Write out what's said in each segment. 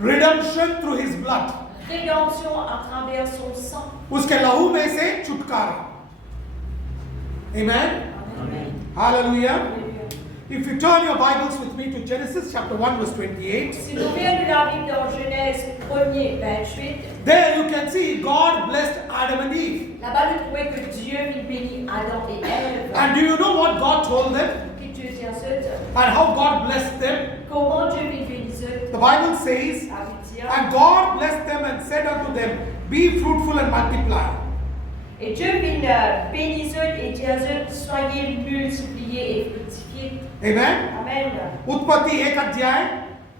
redemption through his blood. Rédemption à travers son sang. उसके लहू में से छुटकारा. Amen. Amen. Hallelujah. If you turn your Bibles with me to Genesis chapter 1 verse 28. Si nous regardons la Bible dans Genèse 1er 28, there you can see God blessed Adam and Eve. là-bas nous trouvons que Dieu il bénit Adam et Ève. And do you know what God told them? Que Dieu dit ensuite, And how God blessed them? comment Dieu il bénissait? The Bible says, Ah, oui, tiens. and God blessed them and said unto them, be fruitful and multiply. Et Dieu il bénissait et dit à eux, soyez multipliés et fructifiés. Amen. Amen. उत्पत्ति 1 अध्याय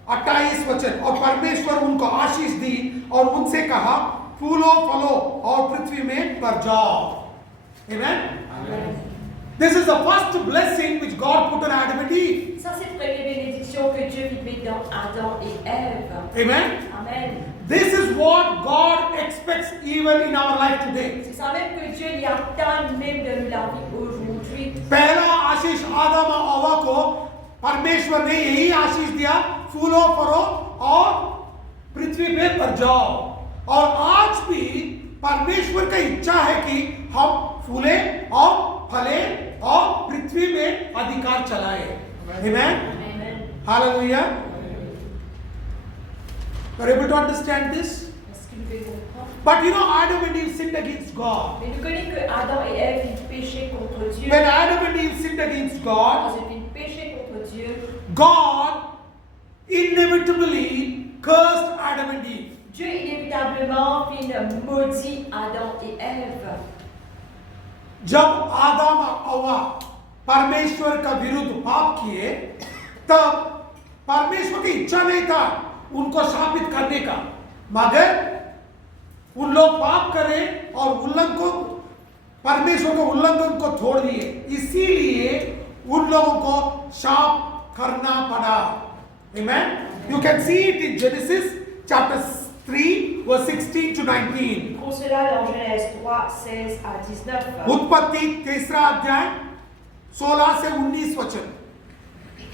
28 वचन. और परमेश्वर उनको आशीष दी और उनसे कहा, फूलो फलो और पृथ्वी में भर जाओ. Amen. Amen. This is the first blessing which God put on Adam and Eve. Ça, c'est la première bénédiction que Dieu lui met dans Adam et Ève. Amen. Amen. This is what God expects even in our life today. C'est ça même que Dieu y attend même de nous la vie aujourd'hui. पहला आशीष आदम और हव्वा को परमेश्वर ने यही आशीष दिया, फूलो फलो और पृथ्वी पे भर जाओ. और आज भी परमेश्वर की इच्छा है कि हम फूले और फले और पृथ्वी में अधिकार चलाए. Amen. Amen. Hallelujah. Are you able to understand this? Est-ce que nous pouvons comprendre? But you know, Adam and Eve sinned against God. Mais nous connaissons que Adam et Ève ils péchaient contre Dieu. When Adam and Eve sinned against God, Quand ils péchaient contre Dieu, God inevitably cursed Adam and Eve. Dieu inévitablement fit maudit Adam et Ève. जब आदम और हव्वा परमेश्वर का विरुद्ध पाप किए, तब परमेश्वर की इच्छा नहीं था उनको शापित करने का, मगर उन लोग पाप करें और परमेश्वर को उल्लंघन को छोड़ दिए, इसीलिए उन लोगों को शाप करना पड़ा. Amen. You can see it in Genesis chapter 3 verse 16 to 19. Pour cela, dans Genèse 3, 16 à 19. उत्पत्ति 3 अध्याय 16 से 19 वचन.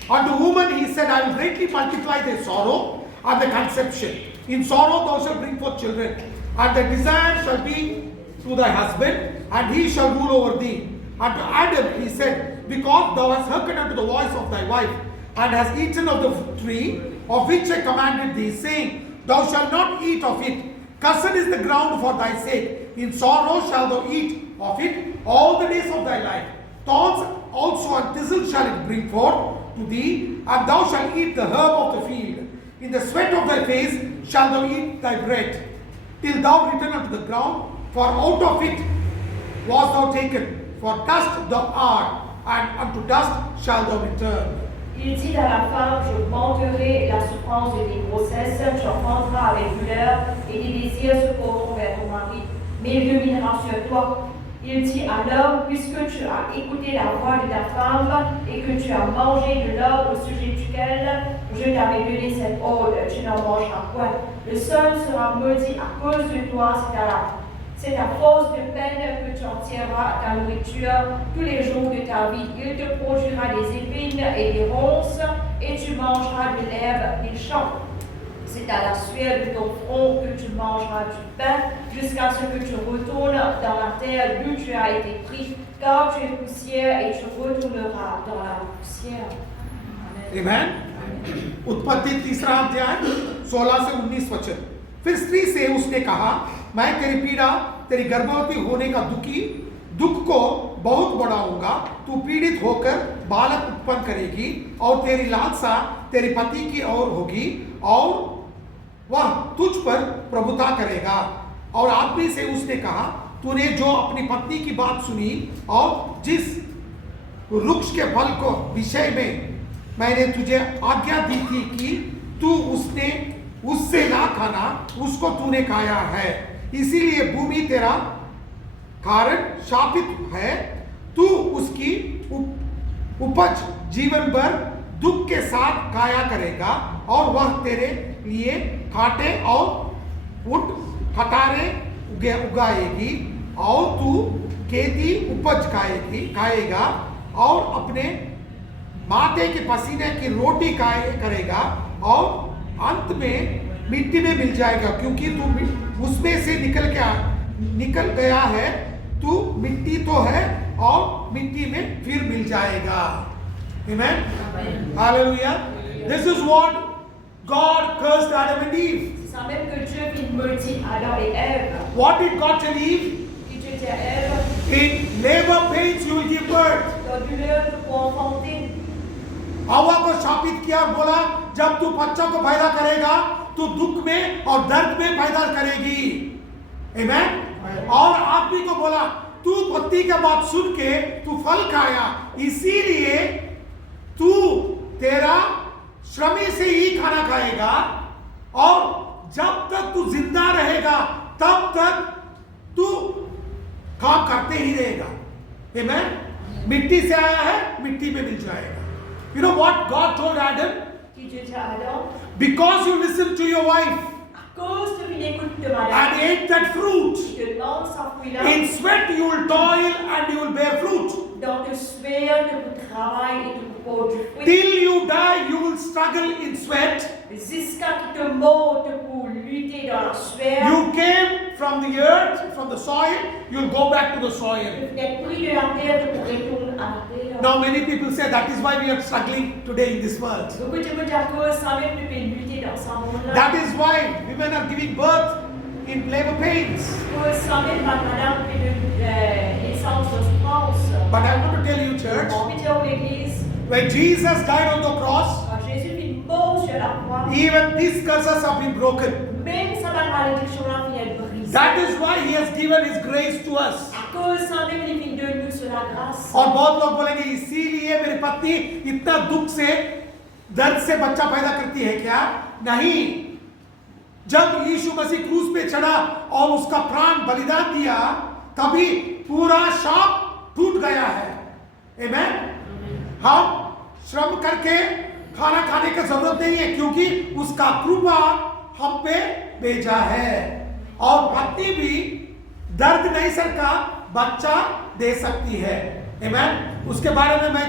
Unto woman he said, I will greatly multiply their sorrow and the conception. In sorrow thou shalt bring forth children, and the desire shall be to thy husband, and he shall rule over thee. And to Adam he said, because thou hast hearkened unto the voice of thy wife, and hast eaten of the tree of which I commanded thee, saying, thou shalt not eat of it. Cursed is the ground for thy sake. In sorrow shalt thou eat of it all the days of thy life. Thorns also and thistles shall it bring forth to thee, and thou shalt eat the herb of the field. In the sweat of thy face shalt thou eat thy bread, till thou return unto the ground, for out of it was thou taken. For dust thou art, and unto dust shalt thou return. Il dit à la femme, j'augmenterai la souffrance de tes grossesses, tu enfanteras avec douleur, et tes désirs se porteront vers ton mari, mais il dominera sur toi. Il dit à l'homme, puisque tu as écouté la voix de ta femme, et que tu as mangé de l'arbre au sujet duquel je t'avais donné cette ordre, tu n'en mangeras point. Le sol sera maudit à cause de toi, c'est à force de peine que tu en tireras ta nourriture tous les jours de ta vie. Il te produira des épines et des ronces, et tu mangeras de l'herbe des champs. C'est à la sueur de ton front que tu mangeras du pain, jusqu'à ce que tu retournes dans la terre d'où tu as été pris, car tu es poussière et tu retourneras dans la poussière. Amen. उत्पत्ति 3 अध्याय 16 से 19 वचन. फिर स्त्री से उसने कहा, मैं तेरी पीड़ा, तेरी गर्भवती होने का दुख को बहुत बढ़ाऊंगा. तू पीड़ित होकर बालक उत्पन्न करेगी, और तेरी लालसा तेरी पति की ओर होगी, और वह तुझ पर प्रभुता करेगा. और आदमी से उसने कहा, तूने जो अपनी पत्नी की बात सुनी और जिस वृक्ष के फल को विषय में मैंने तुझे आज्ञा दी थी कि तू उससे ना खाना, उसको तूने खाया है, इसीलिए भूमि तेरा कारण शापित है. तू उसकी उपज जीवन भर दुख के साथ खाया करेगा, और वह तेरे लिए कांटे और ऊंट खटारे उगाएगी, और तू खेती उपज खाएगा, और अपने माथे के पसीने की रोटी करेगा, और अंत में मिट्टी में मिल जाएगा, क्योंकि तू उसमें से निकल गया है, तू मिट्टी तो है और मिट्टी में फिर मिल जाएगा। Amen? Hallelujah. This is what God cursed Adam and Eve. C'est ça même que Dieu maudit Adam et Ève. What did God tell Eve? Et Dieu dit à Ève, In labor pains you will give birth. dans la douleur pour enfanter. हवा को शापित किया और बोला जब तू बच्चा को पैदा करेगा तो दुख में और दर्द में पैदा करेगी। Amen? और आदमी को बोला तू पत्नी का बात सुन के तू फल खाया, इसीलिए तू तेरा श्रम से ही खाना खाएगा और जब तक तू जिंदा रहेगा तब तक तू काम करते ही रहेगा। Amen? मिट्टी से आया है, मिट्टी में मिल जाएगा। You know what God told Adam? Qui Dieu dit à Adam, Because you listened to your wife à cause de l'écoute de madame, and ate that fruit, et de l'homme s'enfuit-là, in sweat you will toil and you will bear fruit. dans le sueur de votre travail et de vos du fruit, Till you die, you will struggle in sweat. jusqu'à qui te monte pour lutter dans la sueur. You came from the earth, from the soil, you will go back to the soil. Vous êtes pris de la terre pour retourner à la terre. Now, many people say that is why we are struggling today in this world. Beaucoup de monde à cause ça même de lutter dans ce monde-là. That is why women are giving birth in labor pains. Cause ça même madame fait de naissance de souffrance. But I want to tell you, church, J'ai envie de dire aux l'église, when Jesus died on the cross, quand Jésus fit mort sur la croix, even these curses have been broken. même ça la malédiction-là vient de briser. That is why he has given his grace to us. À cause ça même il vient de nous sur la grâce. और बहुत लोग बोलेंगे इसीलिए मेरी पत्नी इतना दुख से दर्द से बच्चा पैदा करती है क्या? नहीं। जब यीशु मसीह क्रूस पे चढ़ा और उसका प्राण बलिदान दिया तभी पूरा शाप टूट गया है। आमेन? हम श्रम करके खाना खाने की जरूरत नहीं है, क्योंकि उसका कृपा हम पे भेजा है। और पत्नी भी दर्द नहीं सहता, बच्चा दे सकती है। आमेन? उसके बारे में मैं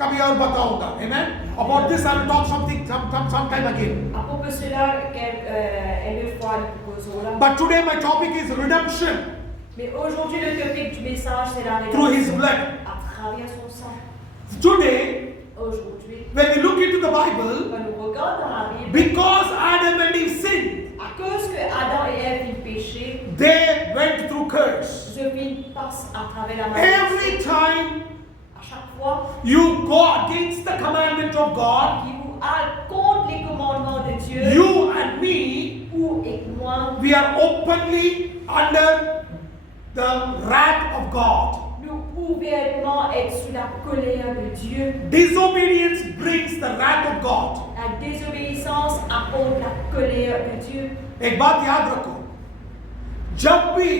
कभी और बताऊंगा। आमेन? About this I will talk sometime again. À propos de cela, elle le fera le proposera. But today my topic is redemption Mais aujourd'hui le topic du message c'est la through his rédemption blood. à travers son sang. Today, Aujourd'hui, when we look into the Bible, quand nous regardons dans la Bible, because Adam and Eve sinned, à cause que Adam et Ève ont péché, they went through curse. je passe à travers la malédiction. Every time À chaque fois, you go against the commandment of God, qui vous hâte contre les commandements de Dieu, you and me, ou et moi, we are openly under the wrath of God. nous ouvertement être sous la colère de Dieu. Disobedience brings the wrath of God. La désobéissance apporte la colère de Dieu. एक बात याद रखो, जब भी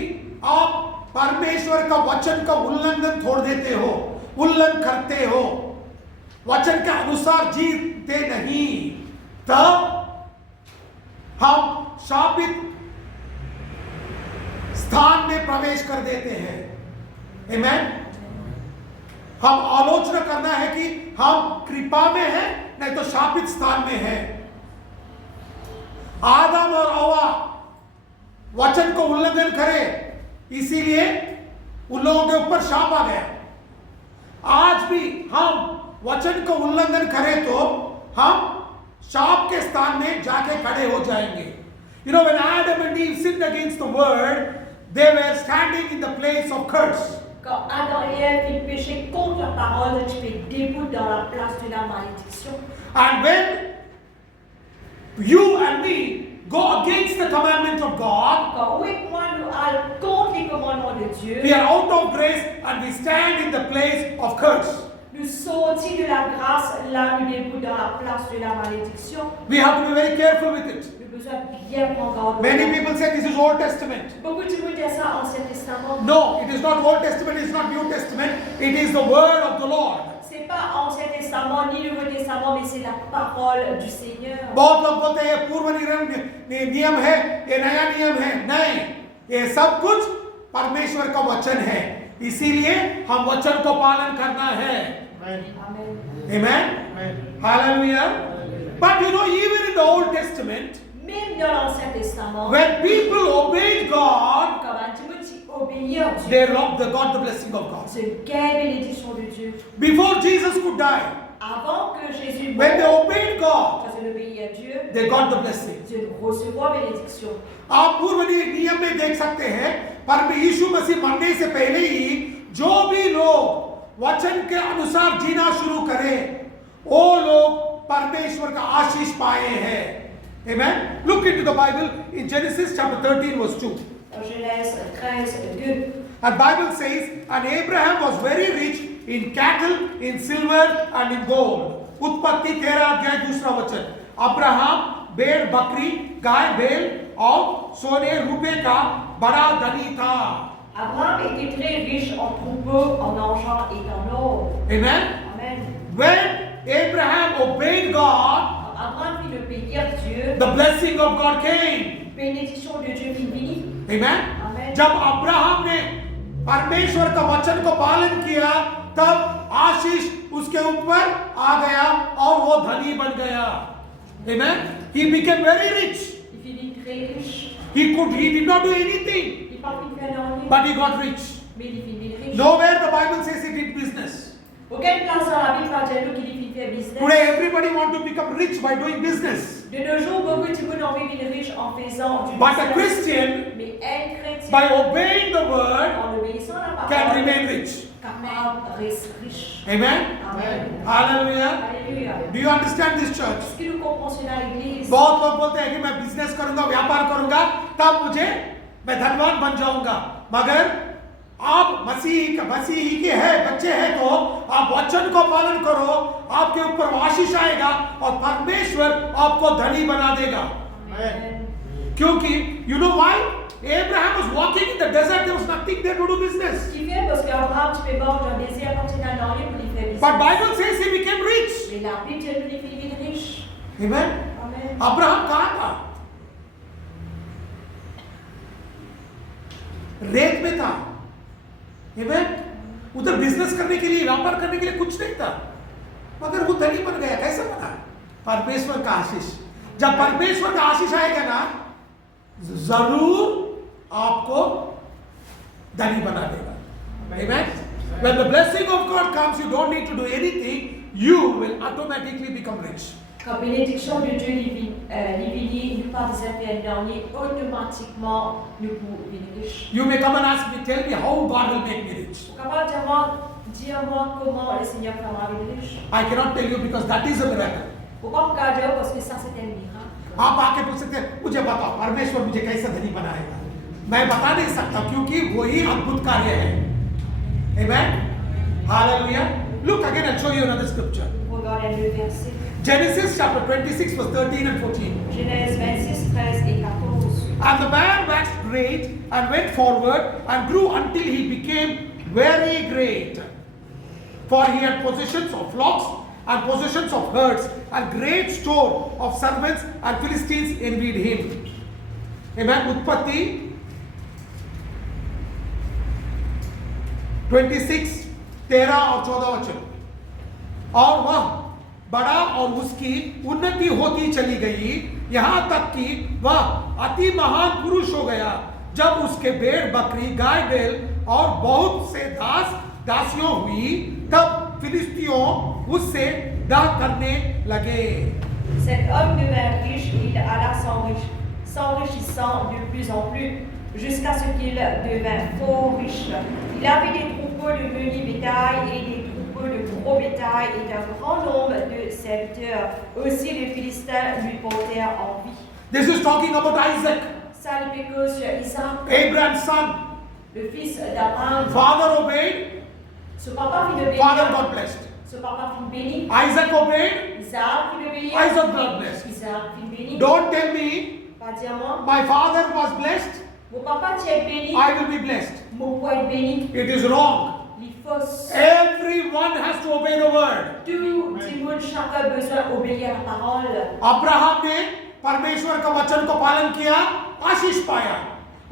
आप परमेश्वर का वचन का उल्लंघन छोड़ देते हो, उल्लंघन करते हो, वचन के अनुसार जीते नहीं, तब हम शापित स्थान में प्रवेश कर देते हैं। आमेन? हम आलोचना करना है कि हम कृपा में हैं, नहीं तो शापित स्थान में हैं। आदम और हवा वचन को उल्लंघन करे, इसीलिए उन लोगों के ऊपर शाप आ गया। आज भी हम वचन को उल्लंघन करें तो हम शाप के स्थान में जाके खड़े हो जाएंगे। You know, when Adam and Eve sinned against the word, they were standing in the place of curse. Quand Adam et Ève ils péchaient contre la parole, tu fais debout dans la place de la malédiction. And when you and me go against the commandment of God, Quand oui, moi, nous allons contre les commandements de Dieu, we are out of grace and we stand in the place of curse. nous sortis de la grâce, là, nous debout dans la place de la malédiction. We have to be very careful with it. Nous besoin de bien prendre garde. Many people say this is Old Testament. Beaucoup de monde disent ça, Ancien Testament. No, it is not Old Testament, it is not New Testament, it is the word of the Lord. C'est pas Ancien Testament ni Nouveau Testament, mais c'est la parole du Seigneur. बहुत लोग बोलते हैं ये पूर्व नियम है, ये नया नियम है। नहीं, ये सब कुछ परमेश्वर का वचन है, इसीलिए हम वचन को पालन करना है। Amen. Amen? Hallelujah. But you know, even in the Old Testament, Même dans l'Ancien Testament, when people obeyed God, quand Timothy obéit à Dieu, they got the blessing of God. c'est quelle bénédiction de Dieu. Before Jesus could die, Avant que Jésus when they meure, obeyed God, quand il obéit à Dieu, they got the blessing. Dieu recevoir bénédiction. आप पूर्व नियम में देख सकते हैं, पर यीशु मसीह मरने से पहले ही जो भी लोग वचन के अनुसार जीना शुरू करें, वो लोग परमेश्वर का आशीष पाए हैं. Amen. Look into the Bible in Genesis chapter 13 verse 2. En Genèse 13, 2. And Bible says, and Abraham was very rich in cattle, in silver and in gold. उत्पत्ति 13 अध्याय 2 वचन. अब्राहम भेड़ बकरी गाय बैल और सोने रुपए का बड़ा धनी था. Abraham était très riche en troupeaux, en argent et en or. Amen. Amen. When Abraham obeyed God, Abraham fit obéir Dieu. the blessing of God came. Bénédiction de Dieu fit venir. Amen. Amen. जब Abraham ने परमेश्वर का वचन को पालन किया, तब आशीष उसके ऊपर आ गया और वो धनी बन गया. Amen. He became very rich. Il finit très riche. He did not do anything, Il part une faire en but he got rich. mais il finit riche. Nowhere the Bible says he did business. Aucune place dans la Bible parle de qu'il finit faire business. Today everybody want to become rich by doing business. De nos jours, beaucoup de monde ont envie d'être riche en faisant du But a business. Christian, Mais un chrétien, by obeying the word, en obéissant à la can parole, remain rich. capable reste riche. Amen. Amen. Hallelujah. Alléluia. Do you understand this church? Est-ce que nous comprenons cela à l'église? बहुत लोग बोलते हैं कि मैं business करूंगा, व्यापार करूंगा, तब मैं धनवान बन जाऊंगा. मगर आप मसीही के हैं, बच्चे हैं, तो आप वचन को पालन करो, आपके ऊपर आशीष आएगा और परमेश्वर आपको धनी बना देगा. Amen. क्योंकि you know why? Abraham was walking in the desert, there was nothing there to do business. Ce qui fait parce qu'Abraham, tu peux voir, j'ai un désir à partir d'un orient pour lui faire business. But Bible says he became rich. Mais la Bible dit qu'il fait vivre riche. Amen. Amen. Abraham कहाँ था? रेत में था. Amen. उधर business करने के लिए, व्यापार करने के लिए कुछ नहीं था, मगर वो धनी बन गया. कैसे बना? परमेश्वर का आशीष. जब परमेश्वर का आशीष आएगा ना, जरूर आपको धनी बना देगा. Amen. When the blessing of God comes, you don't need to do anything. You will automatically become rich. Quand bénédiction de Dieu lui nous parle des affaires derniers, automatiquement nous pouvons devenir riches. You may come and ask me, tell me how God will make me rich. Dis-moi comment le Seigneur fera devenir riche. I cannot tell you because that is a miracle. Pourquoi on peut dire parce que ça c'est un miracle. आप आके पूछ सकते हैं, मुझे बताओ परमेश्वर मुझे कैसे धनी बनाएगा. मैं बता नहीं सकता क्योंकि वही अद्भुत कार्य है. Amen. Hallelujah. Look again, I'll show you another scripture. Regardez le verset. Genesis chapter 26 verse 13 and 14. Genèse 26, 13 et 14. And the man waxed great and went forward and grew until he became very great. For he had possessions of flocks and possessions of herds and great store of servants, and Philistines envied him. Amen. उत्पत्ति 26, 13 और 14 वचन. और वह बड़ा और उसकी उन्नति होती चली गई, यहां तक कि वह अति महान पुरुष हो गया. जब उसके भेड़ बकरी गाय बैल और बहुत से दासियों हुई, तब फिलिस्तियों उससे दाह करने लगे. Cet homme devint riche et il alla s'enrichissant de plus en plus, jusqu'à ce qu'il devint fort riche. Il avait des troupeaux de menu bétail et des troupeaux de gros bétail et un grand nombre de serviteurs. Aussi les Philistins lui portèrent envie. This is talking about Isaac, Ça lui fait que sur Isaac, Abraham's son. le fils d'Abraham, Father obeyed, ce papa fit obéir. father got blessed. Ce papa fit béni. Isaac obeyed, Isaac fit obéir. Isaac got blessed. Isaac fit béni. Don't tell me Pas dire moi. my father was blessed, Mon papa tient béni. I will be blessed. Mon père est béni. It is wrong. Les fausses. Everyone has to obey the word. Tout le monde, chacun a besoin d'obéir à la parole. Abraham ने परमेश्वर का वचन को पालन किया, आशीष पाया.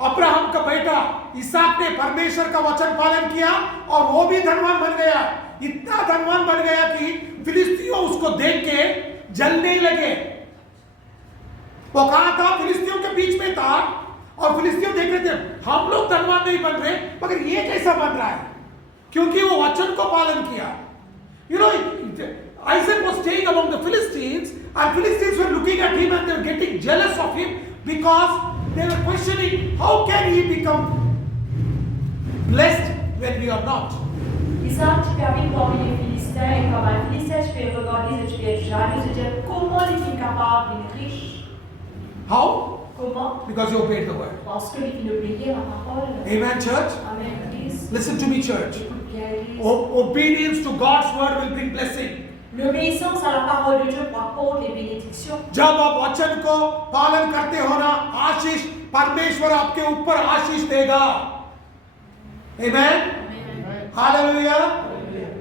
Abraham का बेटा इसहाक ने परमेश्वर का वचन पालन किया और वो भी धनवान बन गया. इतना धनवान बन गया कि फिलिस्तीयों उसको देख के जलने लगे. वो कहा था फिलिस्तियों के बीच में था और फिलिस्तियों देख रहे थे हम लोग धनवान नहीं बन रहे मगर ये कैसा बन रहा है क्योंकि वो वचन को पालन किया. You know, Isaac was staying among the Philistines and Philistines were looking at him and they were getting jealous of him because they were questioning how can he become blessed when we are not. Isaac termine parmi les Philistins et comme un Philistin, je peux regarder, je peux être jaloux, je dis comment est-il capable d'être riche? How? Comment? Because you obeyed the word. Parce que il obéit à la parole. Amen, church. Amen, Église. Listen to me, church. Écoute bien, Église. Obedience to God's word will bring blessing. L'obéissance à la parole de Dieu apporte les bénédictions. जब आप वचन को पालन करते हो ना आशीष परमेश्वर आपके ऊपर आशीष देगा. Amen. Hallelujah.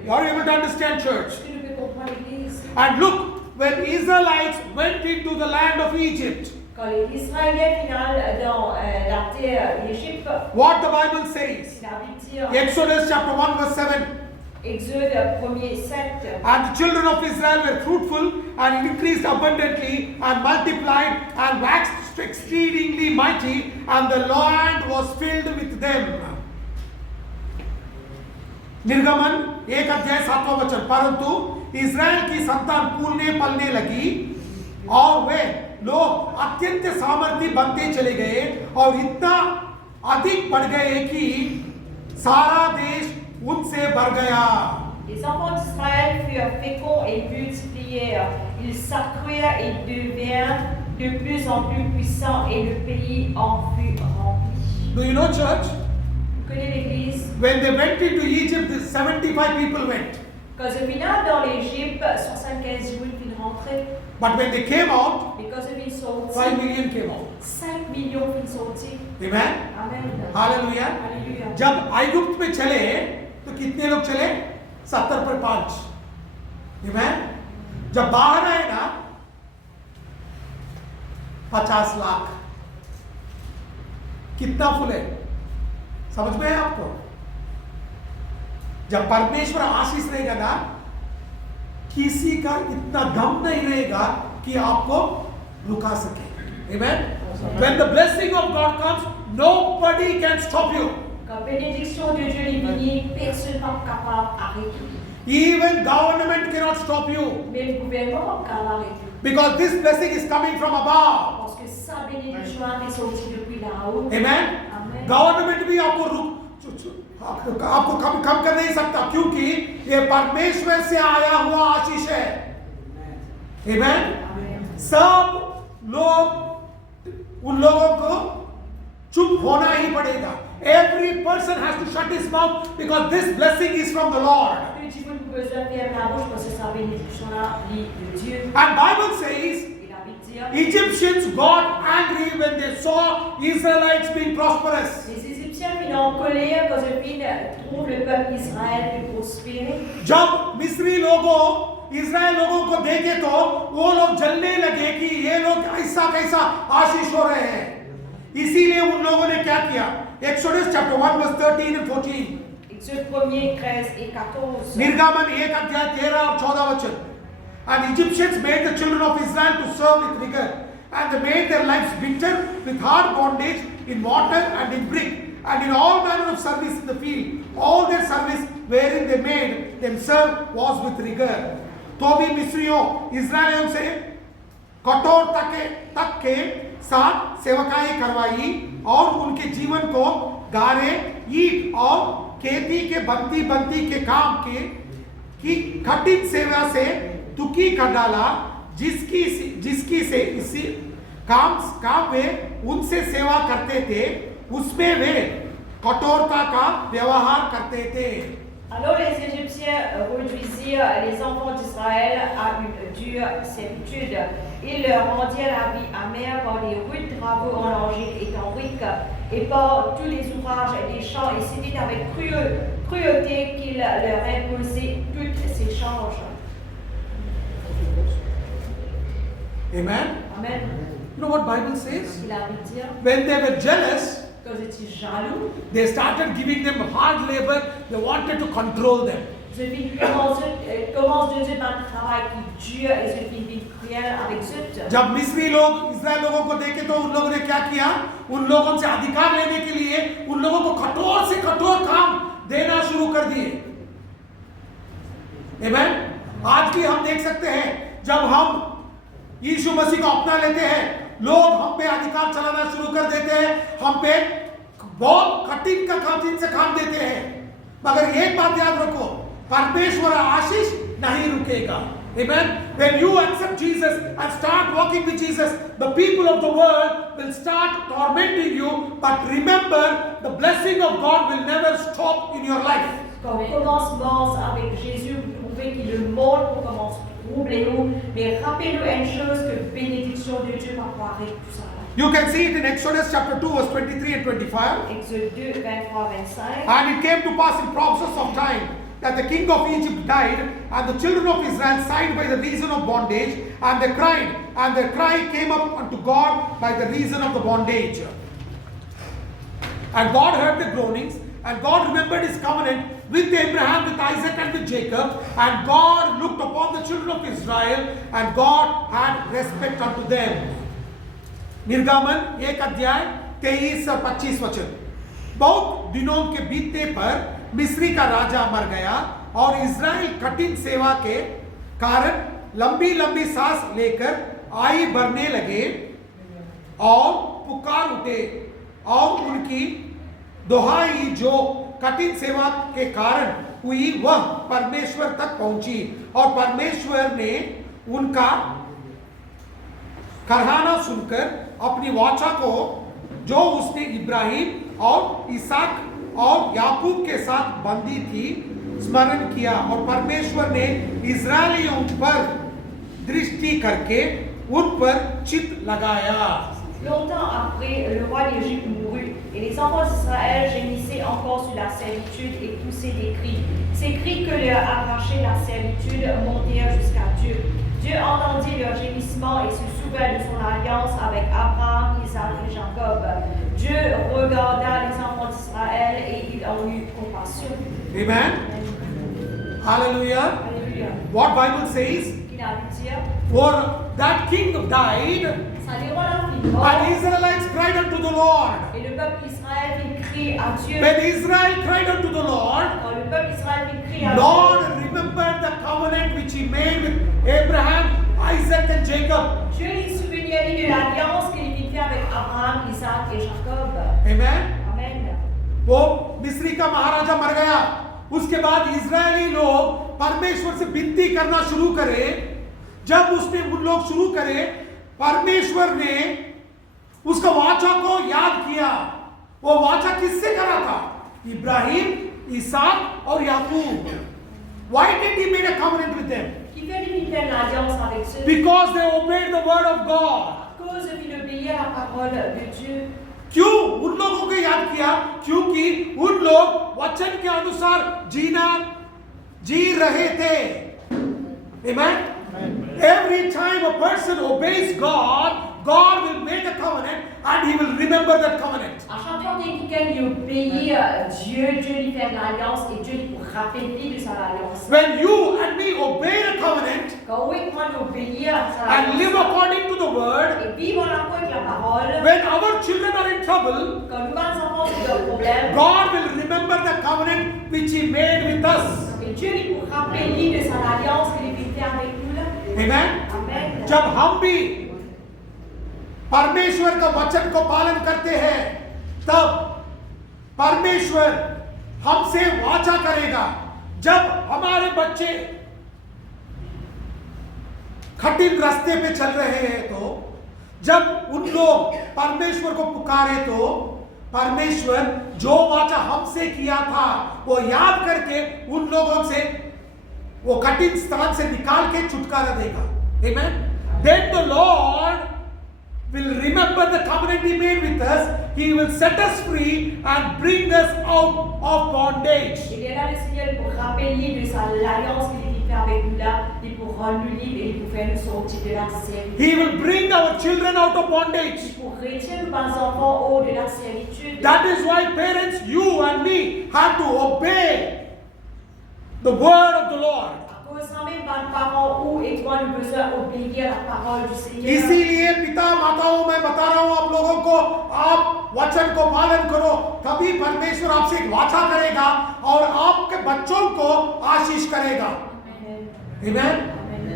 You are able to understand, church. Est-ce que nous pouvons comprendre, l'Église? And look, when Israelites went into the land of Egypt, Quand les Israéliens final dans la terre d'Égypte, what the Bible says, la Bible dit, Exodus chapter 1 verse 7, Exode 1er 7, and the children of Israel were fruitful and increased abundantly and multiplied and waxed exceedingly mighty, and the land was filled with them. निर्गमन 1 अध्याय 7वां वचन. परंतु इस्राएल की संतान फूलने पलने लगी और वे लोग अत्यंत सामर्थी बनते चले गए और इतना अधिक बढ़ गए कि सारा देश उनसे भर गया. Les enfants d'Israël furent féconds et multiplièrent. Ils s'accruirent et devinrent de plus en plus puissants et le pays en fut rempli. Do you know, church? Vous connaissez l'Église? When they went into Egypt, the 75 people went. Quand ils vinrent dans l'Égypte, 75 jours ils finirent rentrer. But when they came out, Mais quand ils finirent sortir, 5 million came out. 5 millions finirent sortir. Amen. Amen. Hallelujah. Alléluia. जब आयुक्त में चले तो कितने लोग चले? 70 पर 5. Amen. जब बाहर आए ना 50 लाख. कितना फुल है? समझ में है आपको? जब परमेश्वर आशीष रहेगा ना किसी का इतना दम नहीं रहेगा कि आपको रुका सके. Amen. When the blessing of God comes, nobody can stop you. Quand bénédiction de Dieu est venue, personne n'est capable d'arrêter. Even government cannot stop you Mais le gouvernement n'est capable d'arrêter. because this blessing is coming from above. Parce que sa bénédiction est sortie depuis là-haut. Amen. Amen. Government भी आपको कम कर नहीं सकता क्योंकि ये परमेश्वर से आया हुआ आशीष है. Amen. सब लोग उन लोगों को चुप होना ही पड़ेगा. Every person has to shut his mouth because this blessing is from the Lord. Que tu peux besoin de fermer la bouche parce que sa bénédiction là vient de Dieu. And Bible says Et la Bible dit, Egyptians got angry when they saw Israelites being prosperous. les Égyptiens finissent en colère quand ils trouvent le peuple Israël de prospérer. जब मिस्री लोगों Israel लोगों को देखे तो वो लोग जलने लगे कि ये लोग ऐसा कैसा आशीष हो रहे हैं. इसीलिए उन लोगों ने क्या किया? Exodus chapter 1 verse 13 and 14. Exode 1er 13 et 14. निर्गमन 1 अध्याय 13 और 14 वचन. And Egyptians made the children of Israel to serve with rigor, and they made their lives bitter with hard bondage in mortar and in brick, and in all manner of service in the field. All their service wherein they made them serve was with rigor. तो भी मिस्रियों इस्राएलियों से कठोरता तक के साथ सेवकाई करवाई और उनके जीवन को गारे ईंट और खेती के बंती के काम की कठिन सेवा से दुखी कर डाला. जिसकी से इसी काम वे उनसे सेवा करते थे उसमें वे कठोरता का व्यवहार करते थे. Alors les Égyptiens réduisirent les enfants d'Israël à une dure servitude. Ils leur rendirent la vie amère par les rudes travaux en argile et en brique et par tous les ouvrages des champs, et c'était avec cruauté qu'ils leur imposaient toutes ces charges. Amen. Amen. You know what Bible says? Il a envie de dire, When they were jealous, quand ils étaient jaloux, they started giving them hard labor. They wanted to control them. ils commencent de dire dans le travail qui est dur et ils finissent industrielle avec Zut. जब मिस्री लोग इस्राएल लोगों को देखे तो उन लोगों ने क्या किया? उन लोगों से अधिकार लेने के लिए उन लोगों को कठोर से कठोर काम देना शुरू कर दिए। आमीन। आज भी हम देख सकते हैं जब हम यीशु मसीह को अपना लेते हैं, लोग हम पे अधिकार चलाना शुरू कर देते हैं, हम पे बहुत कठिन से काम देते हैं। मगर एक बात याद रखो, परमेश्वर आशीष नहीं रुकेगा। Amen. When you accept Jesus and start walking with Jesus, the people of the world will start tormenting you, but remember, the blessing of God will never stop in your life. Quand on commence avec Jésus, vous trouvez que le monde commence à troubler nous, mais rappelez-nous une chose, que la bénédiction de Dieu va pouvoir avec tout ça. You can see it in Exodus chapter 2 verse 23 and 25. Exode 2, 23, 25. And it came to pass in process of time that the king of Egypt died, and the children of Israel sighed by the reason of bondage, and they cried, and their cry came up unto God by the reason of the bondage. And God heard the groanings, and God remembered his covenant with Abraham, with Isaac, and with Jacob, and God looked upon the children of Israel, and God had respect unto them. निर्गमन 1 अध्याय 23 और 25 वचन। बहुत दिनों के बीतने पर मिस्री का राजा मर गया और इज़राइल कठिन सेवा के कारण लंबी लंबी सांस लेकर आयु भरने लगे और पुकार उठे, और उनकी दुहाई जो कठिन सेवा के कारण हुई वह परमेश्वर तक पहुंची, और परमेश्वर ने उनका कराहना सुनकर अपनी वाचा को जो उसने इब्राहिम और इसहाक और याकूब के साथ बंदी थी स्मरण किया, और परमेश्वर ने इज़राइलियों पर दृष्टि करके उन पर चित्त लगाया। Longtemps après, le roi d'Égypte mourut, et les enfants d'Israël gémissaient encore sur la servitude et poussaient des cris. Ces cris que leur arrachait la servitude montèrent jusqu'à Dieu. Dieu entendit leurs gémissements et se souvint de son alliance avec Abraham, Isaac et Jacob. Dieu regarda les enfants d'Israël et il en eut compassion. Amen. Hallelujah. Alléluia. What Bible says? Qu'il a dit dire, For that king died, ça les rend fut mort, and Israelites cried unto the Lord. et le peuple Israël fit crier à Dieu. When Israel cried unto the Lord, Quand le peuple Israël fit crier à Lord Dieu, remembered the covenant which he made with Abraham, Isaac and Jacob. Dieu lui souvenait de l'alliance qu'il avait fait avec Abraham, Isaac et Jacob. Amen. Amen. वो मिस्री का महाराजा मर गया, उसके बाद Israeli लोग परमेश्वर से विनती करना शुरू करे। जब उसने उन लोग शुरू करे, परमेश्वर ने उसका वाचा को याद किया। वो वाचा किससे करा था? इब्राहिम, इसहाक और याकूब। Why did he made a covenant with them? Qui fait lui faire l'alliance avec ceux Because they obeyed the word of God. à cause qu'il obéit à la parole de Dieu. क्यों उन लोगों को याद किया? क्योंकि उन लोग वचन के अनुसार जी रहे थे। Amen. Every time a person obeys God, God will make a covenant and he will remember that covenant. À chaque fois que quelqu'un lui obéit à Dieu, Dieu lui fait l'alliance et Dieu lui rappelle de sa alliance. When you and me obey a covenant Quand oui, on obéit à sa and live alliance according to the word, et vivre en accord avec la parole, when our children are in trouble, quand nous avons enfants qui ont des problèmes, God will remember the covenant which he made with us. et Dieu lui rappelle de sa alliance qu'il a fait avec nous. Amen. Amen. जब हम भी परमेश्वर का वचन को पालन करते हैं, तब परमेश्वर हमसे वाचा करेगा। जब हमारे बच्चे कठिन रास्ते पे चल रहे हैं, तो जब उन लोग परमेश्वर को पुकारे, तो परमेश्वर जो वाचा हमसे किया था वो याद करके उन लोगों से वो कठिन स्थान से निकाल के छुटकारा देगा। Amen. Then the Lord will remember the covenant he made with us. He will set us free and bring us out of bondage. Et bien là, le Seigneur pour rappeler de sa l'alliance qu'il a fait avec nous là, et pour rendre nous libres et pour faire nous sortir de la servitude. He will bring our children out of bondage. Pour retirer nos enfants hors de la servitude. That is why parents, you and me, have to obey the word of the Lord. À समय parents ou étoile nous besoin obéir à la parole du Seigneur. इसीलिए पिता माताओं मैं बता रहा हूं आप लोगों को, आप वचन को पालन करो, तभी परमेश्वर आपसे एक वाचा करेगा और आपके बच्चों को आशीष करेगा। Amen.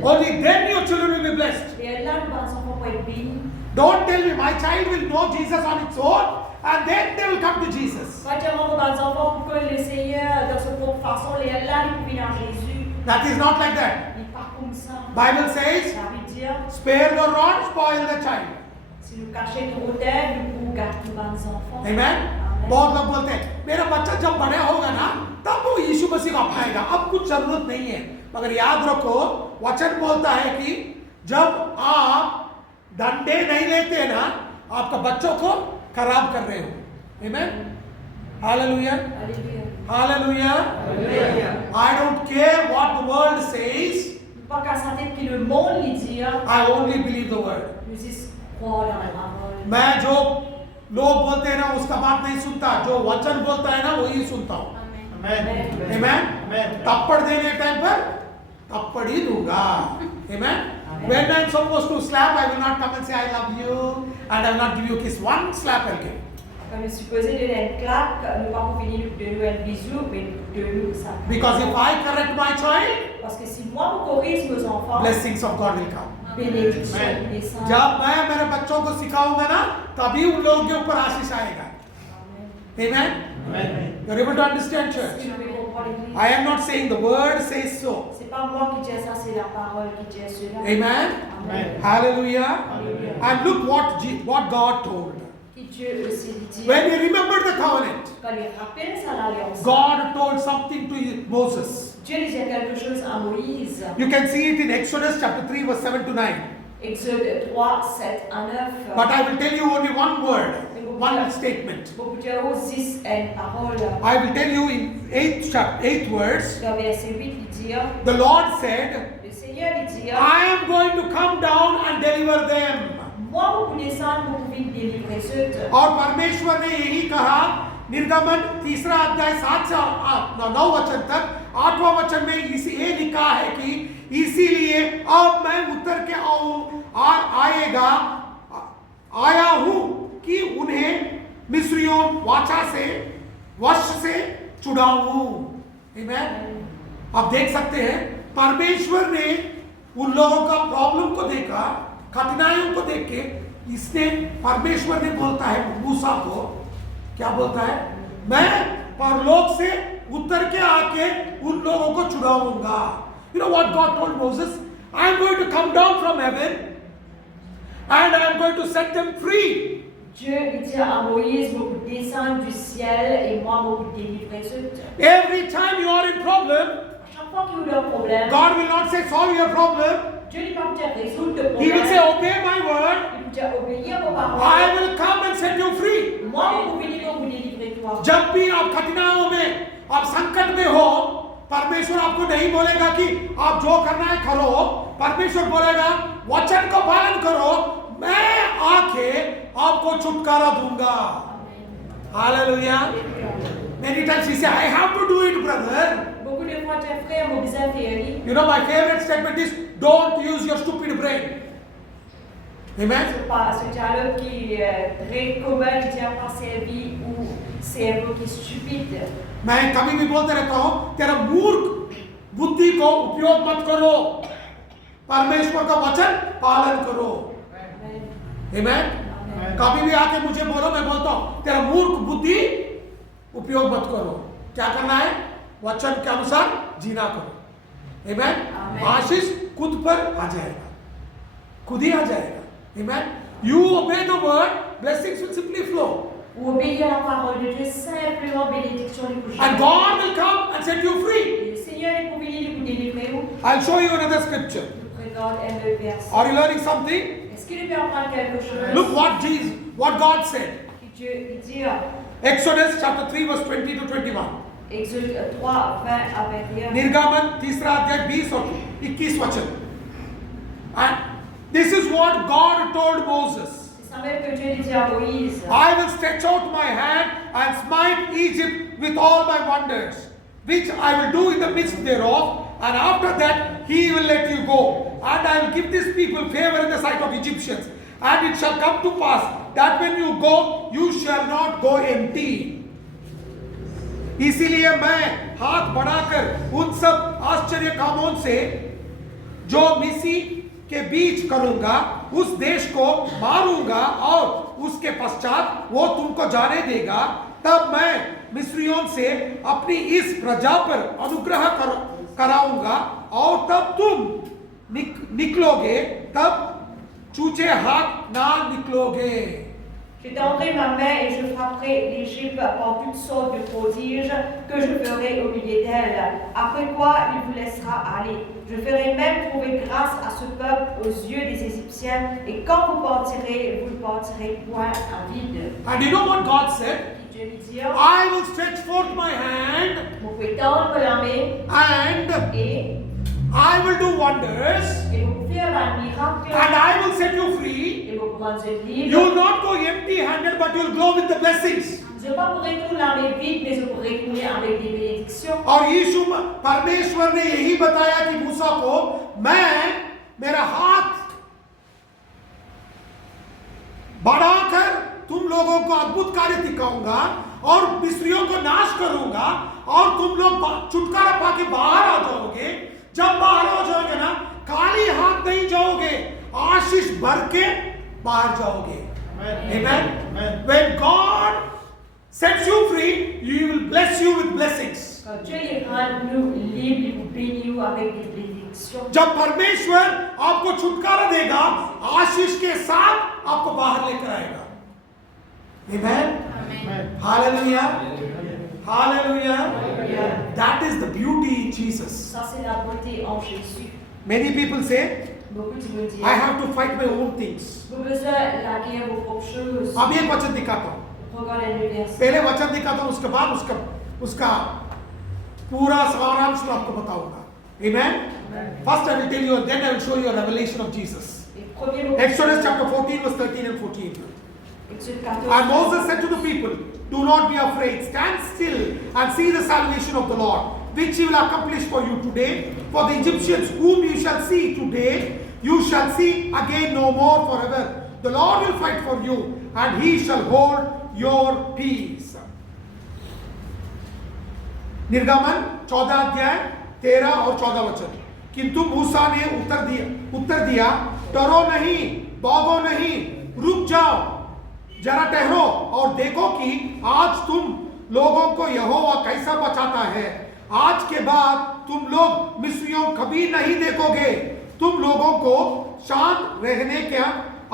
Only then your children will be blessed. Et là, nos enfants vont être bénis. Don't tell me my child will know Jesus on its own and then they will come to Jesus. Pas dire aux enfants pour que le Seigneur, de sa propre façon, les là, ils peuvent venir à Jésus. That is not like that. Il part comme ça. Bible says, Ça veut dire, spare the rod, spoil the child. si nous cachons trop terre, nous gardons nos enfants. Amen. बहुत लोग बोलते हैं मेरा बच्चा जब बड़ा होगा ना तब वो यीशु मसीह को अपनाएगा, अब कुछ जरूरत नहीं है। मगर याद रखो वचन बोलता है कि जब आप डंडे नहीं लेते ना आपका बच्चों को खराब कर रहे हो। Amen. Hallelujah. Hallelujah. I don't care what the world says. Pas qu'à sa tête que le monde lui dit, I only believe the word. nous disons croire dans la parole. मैं जो लोग बोलते हैं ना उसका बात नहीं सुनता, जो वचन बोलता है ना वही सुनता हूँ। Amen. थप्पड़ देने टाइम पर थप्पड़ ही दूंगा। Amen. When I'm supposed to slap, I will not come and say I love you and I will not give you a kiss. One slap I'll give. Quand nous supposons donner une claque, nous pas pour venir de nous un bisou, mais de nous ça. Because if I correct my child, Parce que si moi je corrige nos enfants, blessings of God will come. bénédiction des saints. जब मैं मेरे बच्चों को सिखाऊंगा ना तभी उन लोगों के ऊपर आशीष आएगा। Amen. You're able to understand, church? Est-ce que vous pouvez comprendre l'Église? I am not saying the word says so. C'est pas moi qui dis ça, c'est la parole qui dit cela. Amen. Amen. Hallelujah. And look what God told. Qui Dieu aussi dit. When he remembered the covenant, Quand il rappelle ça l'alliance, God told something to Moses. Dieu disait quelque chose à Moïse. You can see it in Exodus chapter 3 verse 7 to 9. Exode 3, 7 à 9. But I will tell you only one word, one statement. Pour dire aussi une parole. I will tell you in 8 words. Dans verset 8, il dit, The Lord said, le Seigneur il dit, I am going to come down and deliver them. moi vous descendre pour vous délivrer ceux. और परमेश्वर ने यही कहा निर्गमन 3 अध्याय 7 से 9 वचन तक 8वां वचन में ये लिखा है कि इसीलिए अब मैं उतर के आएगा आया हूं कि उन्हें मिस्रियों वाचा से वश से छुड़ाऊं। आमीन। आप देख सकते हैं परमेश्वर ने उन लोगों का प्रॉब्लम को देखा, कठिनाइयों को देख के इसने परमेश्वर ने बोलता है मूसा को, क्या बोलता है, मैं परलोक से उतर के आके उन लोगों को छुड़ाऊंगा। You know what God told Moses? I am going to come down from heaven and I am going to set them free. Dieu il dit à Moïse, vous descendre du ciel et moi vous délivrer ceux. Every time you are in problem, Chaque fois qu'il y a un problème, God will not say solve your problem. Dieu ne va pas dire résoudre le He problème. will say obey my word. Il va dire obéir aux paroles. I will come and set you free. Moi vous venir pour vous délivrer toi. जब भी आप कठिनाइयों में, आप संकट में हो, परमेश्वर आपको नहीं बोलेगा कि आप जो करना है करो। परमेश्वर बोलेगा वचन को पालन करो, मैं आके आपको छुटकारा दूंगा। Hallelujah. Many times he say, I have to do it, brother. Beaucoup de fois, tes frères m'ont besoin de faire. You know, my favorite statement is, don't use your stupid brain. Amen. Ce dialogue qui est très commun, qui tient par servir ou cerveau qui est stupide. मैं कभी भी बोलते रहता हूँ तेरा मूर्ख बुद्धि को उपयोग मत करो, परमेश्वर का वचन पालन करो। Amen. कभी भी आके मुझे बोलो, मैं बोलता हूँ तेरा मूर्ख बुद्धि उपयोग मत करो, क्या करना है, वचन के अनुसार जीना करो। Amen. आशीष खुद पर आ जाएगा, खुद ही आ जाएगा। Amen. You obey the word, blessings will simply flow. Ou obéir à la parole de Dieu, simplement bénédiction du coucher. And God will come and set you free. Le Seigneur est pour venir vous délivrer. I'll show you another scripture. Regarde un autre verset. Are you learning something? Est-ce qu'il peut apprendre quelque chose? Look what God said. Dieu dit, Exodus chapter 3 verse 20 to 21. Exode 3, 20 à 21. निर्गमन 3 अध्याय 20 और 21 वचन. And this is what God told Moses. C'est ça même que Dieu dit à Moïse. I will stretch out my hand and smite Egypt with all my wonders, which I will do in the midst thereof, and after that he will let you go. And I will give these people favor in the sight of Egyptians. And it shall come to pass that when you go, you shall not go empty. इसीलिए मैं हाथ बढ़ाकर उन सब आश्चर्य कामों से जो मिस्री के बीच करूंगा, उस देश को मारूंगा और उसके पश्चात वो तुमको जाने देगा। तब मैं मिस्रियों से अपनी इस प्रजा पर अनुग्रह कराऊंगा और तब तुम निकलोगे, तब चूचे हाथ ना निकलोगे। J'étendrai ma main et je frapperai l'Égypte par toutes sortes de prodiges que je ferai au milieu d'elle. Après quoi, il vous laissera aller. Je ferai même trouver grâce à ce peuple aux yeux des Égyptiens. Et quand vous partirez, vous ne partirez point à vide. And you know what God said? Dieu lui dit, I will stretch forth my hand vous pouvez tendre la main and et I will do wonders vous pouvez faire un miracle and I will set you free. et vous pourrez être You libre. will not go empty-handed, but you will go with the blessings. Vous ne pas pour retourner la main vide, mais vous pourrez retourner avec des bénédictions. और यीशु परमेश्वर ने यही बताया कि मूसा को मैं मेरा हाथ बढ़ाकर तुम लोगों को अद्भुत कार्य दिखाऊंगा और मिस्रियों को नाश करूंगा और तुम लोग छुटकारा पाके बाहर आ जाओगे। जब बाहर हो जाओगे ना, खाली हाथ नहीं जाओगे, आशीष भर के बाहर जाओगे। Amen. When God sets you free, He will bless you with blessings. Quand Dieu les rend nous libres, il vous bénit avec des bénédictions. जब परमेश्वर आपको छुटकारा देगा, आशीष के साथ आपको बाहर लेकर आएगा। Amen. Hallelujah. Hallelujah. That is the beauty in Jesus. Ça c'est la beauté en Jésus. Many people say, Beaucoup de dire, I have to fight my own things. vous avez besoin de la guerre vos propres choses. अब एक वचन दिखाता हूँ। Regardez le verset. पहले वचन दिखाता हूँ, उसके बाद उसका पूरा सारांश मैं आपको बताऊंगा। Amen. First I will tell you and then I will show you a revelation of Jesus. Et premier mot. Exodus chapter 14 verse 13 and 14. Exode 14. And Moses said to the people, do not be afraid, stand still and see the salvation of the Lord, which He will accomplish for you today. For the Egyptians whom you shall see today, you shall see again no more forever. The Lord will fight for you and He shall hold your peace. निर्गमन 14 अध्याय 13 और 14 वचन। किंतु मूसा ने उत्तर दिया, डरो नहीं, दौड़ो नहीं, रुक जाओ, जरा ठहरो और देखो कि आज तुम लोगों को यहोवा कैसा बचाता है। आज के बाद तुम लोग मिस्रियों कभी नहीं देखोगे। तुम लोगों को शांत रहने के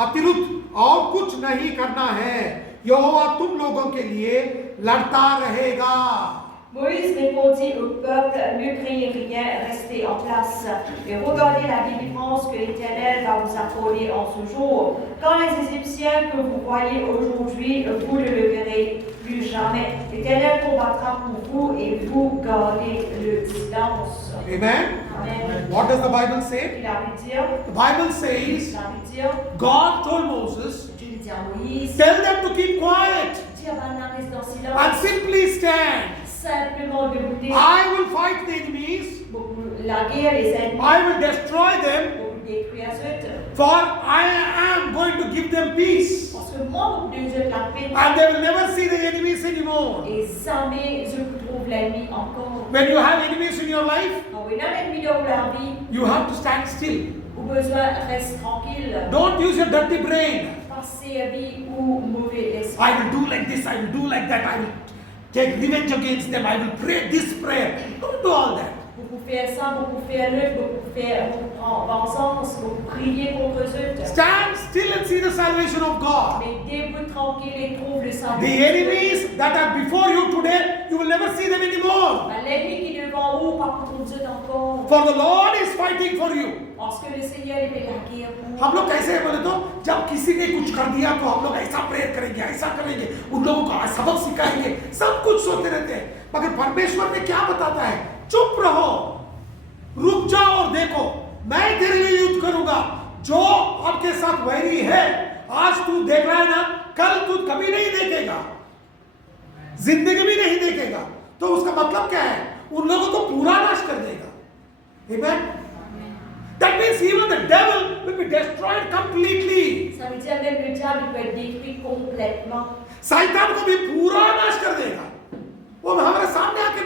अतिरिक्त और कुछ नहीं करना है। यहोवा तुम लोगों के लिए लड़ता रहेगा। Moïse répondit au peuple, ne craignez rien, restez en place et regardez la délivrance que l'Éternel va vous accorder en ce jour. Quand les Égyptiens que vous voyez aujourd'hui, vous ne le verrez plus jamais. L'Éternel combattra pour vous et vous gardez le silence. Amen. Amen. What does the Bible say? Il a pu dire, The Bible says, il a pu dire, God told Moses, Dieu dit à Moïse, tell them to keep quiet dis à Bana, reste dans le and silence, simply stand. simplement debout. I will fight the enemies. La guerre, les ennemis, I will destroy them, pour détruire ceux. for I am going to give them peace. Parce que moi, pour Dieu, je la paix. And they will never see the enemies anymore. Et jamais je trouve l'ennemi encore. When you have enemies in your life, Quand on a l'ennemi dans la vie, you have to stand still. ou besoin reste tranquille. Don't use your dirty brain. Pas servi ou mauvais esprit. I will do like this, I will do like that, I will take revenge against them, I will pray this prayer. Don't do all that. Beaucoup faire ça, beaucoup faire l'autre, beaucoup faire en vengeance, beaucoup prier contre eux. Stand still and see the salvation of God. Mais debout tranquille et trouve le salut. The enemies that are before you today, you will never see them anymore. L'ennemi qui est devant vous, pas pour Dieu encore. For the Lord is fighting for you. Parce que le Seigneur est fait la guerre pour हम लोग कैसे बोले तो जब किसी ने कुछ कर दिया तो हम लोग ऐसा प्रेयर करेंगे, ऐसा करेंगे, उन लोगों को सबक सिखाएंगे, सब कुछ सोचते रहते हैं। मगर परमेश्वर ने क्या बताता है? चुप रहो, रुक जाओ और देखो, मैं तेरे लिए युद्ध करूंगा। जो आपके साथ वैरी है, आज तू देख रहा है ना, कल तू कभी नहीं देखेगा, जिंदगी में नहीं देखेगा। तो उसका मतलब क्या है? उन लोगों को पूरा नाश कर देगा। Amen. That means even the devil will be destroyed completely. Ça veut dire même le diable il peut être détruit complètement. शैतान को भी पूरा नाश कर देगा. वो हमारे सामने आके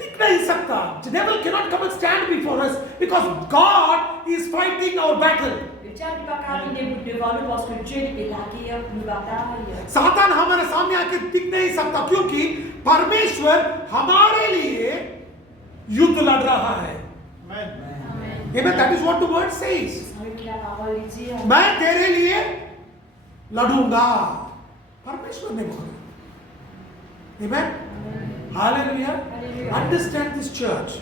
टिक नहीं सकता. The devil cannot come and stand before us because God is fighting our battle. Le diable ne peut pas caminer devant nous parce que Dieu est la guerre, nous bataille. सातान हमारे सामने आके टिक नहीं सकता क्योंकि परमेश्वर हमारे लिए युद्ध लड़ रहा है. Amen. That is what the word says. मैं तेरे लिए लड़ूंगा. परमेश्वर ने बोला. Amen. Hallelujah. Understand this church.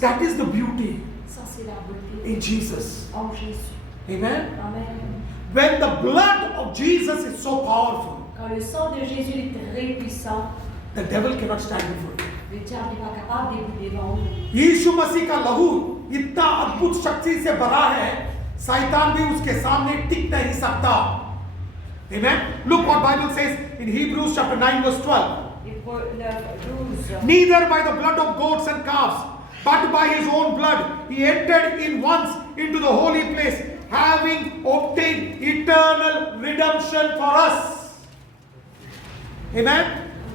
That is the beauty in Jesus. Amen. When the blood of Jesus is so powerful, Quand le sang de Jésus est très puissant, the devil cannot stand before you. le diable n'est pas capable d'écouter devant nous. यीशु मसीह का लहू इतना अद्भुत शक्ति से भरा है, शैतान भी उसके सामने टिक नहीं सकता. Amen. Look what Bible says in Hebrews chapter 9 verse 12. Hébreux 9:12. Neither by the blood of goats and calves, but by his own blood he entered in once into the holy place, having obtained eternal redemption for us. Amen.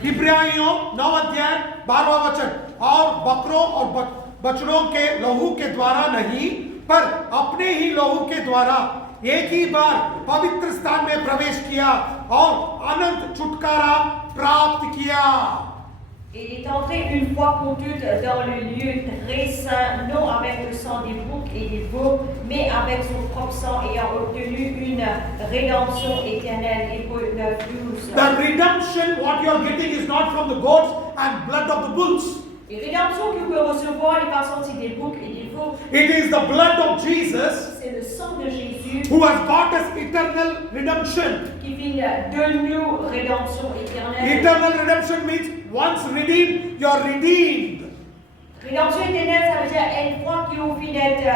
इब्रानियों 9 अध्याय 12वां वचन. और बकरों और बछड़ों के लहू के द्वारा नहीं, पर अपने ही लहू के द्वारा एक ही बार पवित्र स्थान में प्रवेश किया और अनंत छुटकारा प्राप्त किया. Il est entré une fois pour toutes dans le lieu très saint, non avec le sang des boucs et des veaux, mais avec son propre sang, ayant obtenu une rédemption éternelle. Hébreux 9:12. The redemption what you are getting is not from the goats and blood of the bulls. Et rédemption que vous pouvez recevoir n'est pas sortie des boucs et des veaux. It is the blood of Jesus C'est le sang de Jésus who has got us eternal redemption. qui vient de nous rédemption éternelle. Eternal redemption means once redeemed, you are redeemed. Rédemption éternelle, ça veut dire une fois que vous finissez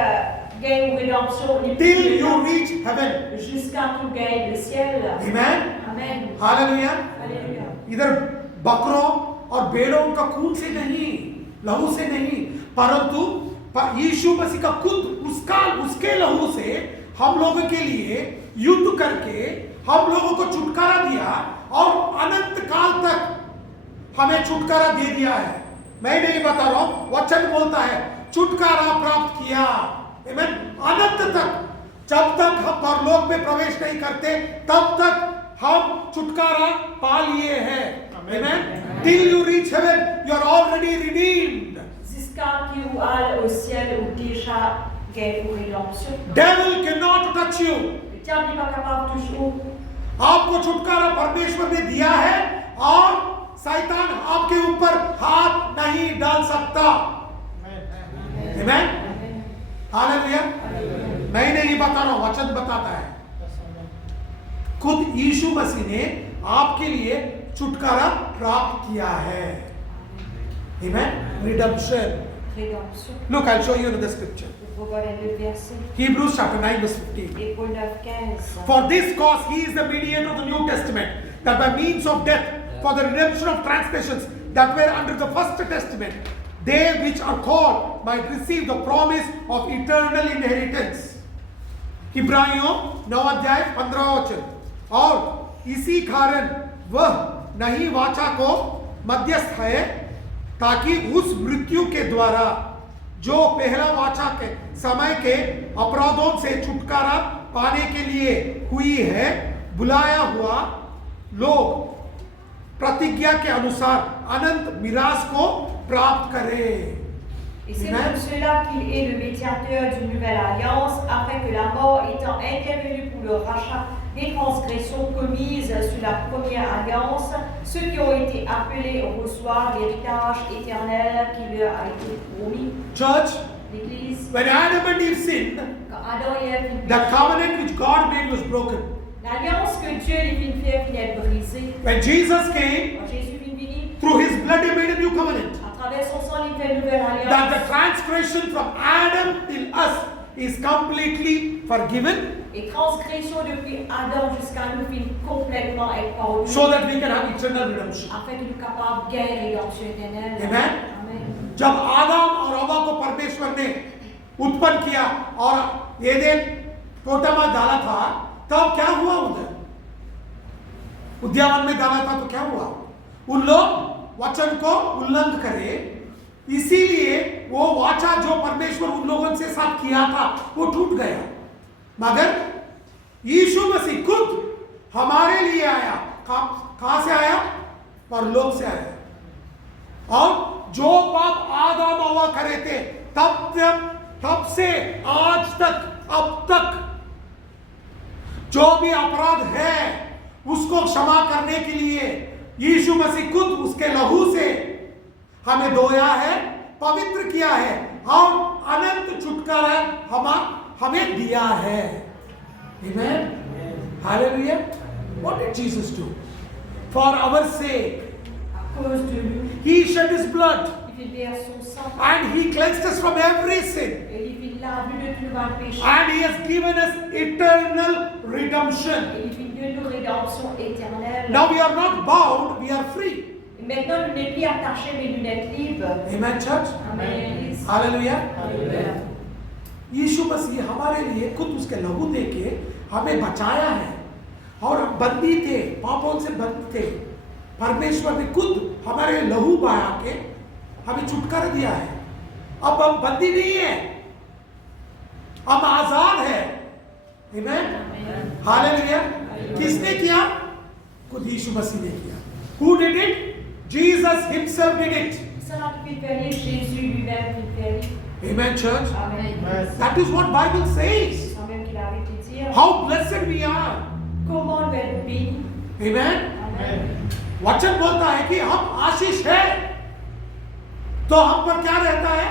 gagne ou rédemption, Till you reach heaven. jusqu'à tout gagne le ciel. Amen. Amen. Hallelujah. Alléluia. इधर बकरों और भेड़ों का खून से नहीं, लहू से नहीं, परंतु यीशु मसीह का खुद उसके लहू से हम लोगों के लिए युद्ध करके हम लोगों को छुटकारा दिया और अनंत काल तक हमें छुटकारा दे दिया है. मैं नहीं बता रहा हूं, वचन बोलता है छुटकारा प्राप्त किया. आमीन. अनंत तक, जब तक हम परलोक में प्रवेश नहीं करते तब तक हम छुटकारा पा लिए हैं. Amen. Till you reach heaven, you are already redeemed. Jusqu'à qui vous allez au ciel ou déjà gagne ou rédemption. Devil cannot touch you. Le diable n'est pas capable toujours. आपको छुटकारा परमेश्वर ने दिया है और शैतान आपके ऊपर हाथ नहीं डाल सकता. Amen. Hallelujah. मैं नहीं बता रहा हूं, वचन बताता है. खुद यीशु मसीह ने आपके लिए छुटकारा प्राप्त किया है. Amen. Redemption. Rédemption. Look, I'll show you in the scripture. Regardez le verset. Hebrews chapter 9 verse 15. Hébreux 9:15. For this cause he is the mediator of the New Testament, that by means of death, for the redemption of transgressions that were under the first testament, they which are called might receive the promise of eternal inheritance. इब्रानियों 9 अध्याय 15 वचन. और इसी कारण वह नहीं वाचा को मध्यस्थ है, ताकि उस मृत्यु के द्वारा जो पहला वाचा के समय के अपराधों से छुटकारा पाने के लिए हुई है, बुलाया हुआ लोग प्रतिज्ञा के अनुसार अनंत मिरास को प्राप्त करे. Et c'est pour cela qu'il est le médiateur d'une nouvelle alliance, afin que la mort étant intervenue pour le rachat des transgressions commises sous la première alliance, ceux qui ont été appelés reçoivent l'héritage éternel qui leur a été promis. Church, L'Église, when Adam and Eve sinned, quand Adam et Ève the covenant which God made was broken. l'alliance que Dieu les fit faire finit brisée. When Jesus came, Quand Jésus vient venir, through his blood he made a new covenant. à travers son sang, il fait une nouvelle That the alliance. transgression from Adam till us is completely forgiven, Et transgression depuis Adam jusqu'à nous finit complètement être pardonnée. so that we can have eternal redemption. Afin que nous soyons capables de gagner rédemption éternelle. Amen. Amen. जब आदम और हव्वा को परमेश्वर ने उत्पन्न किया और एदेन तोटा में डाला था, तब क्या हुआ? उधर उद्यान में डाला था तो क्या हुआ? उन लोग वचन को उल्लंघन करे, इसीलिए वो वाचा जो परमेश्वर उन लोगों से साथ किया था वो टूट गया। मगर यीशु मसीह खुद हमारे लिए आया। कहां से आया? परलोक से आया। और जो पाप आदम हव्वा करे थे तब से आज तक, अब तक जो भी अपराध है उसको क्षमा करने के लिए यीशु मसीह खुद उसके लहू से हमें धोया है, पवित्र किया है और अनंत छुटकारा हमें दिया है। Amen. Hallelujah. What did Jesus do? For our sake, À cause de lui, He shed His blood il verse son sang and He cleansed us from every sin. et il lave de tout mal péché. And He has given us eternal redemption. Et il vit de nous rédemption éternelle. Now we are not bound, we are free. Et maintenant, nous n'êtes plus attachés, mais nous êtes libres. Amen, church. Amen. Hallelujah. Alléluia. यीशु मसीह हमारे लिए खुद उसके लहू दे के हमें बचाया है। और हम बंदी थे, पापों से बंद थे, परमेश्वर ने खुद हमारे लहू बहा के हमें छुटकारा दिया है। अब हम बंदी नहीं है, हम आजाद है। आमेन, हालेलुया। किसने किया? खुद यीशु मसीह ने किया। Who did it? Jesus himself did it. Cela qui fait rire, Jésus lui-même qui fait rire. Amen, church. Amen. That is what Bible says. Sans même qu'il avait pu dire. How blessed we are. Comment on va être béni. Amen. Amen. वचन बोलता है कि हम आशीष है, तो हम पर क्या रहता है?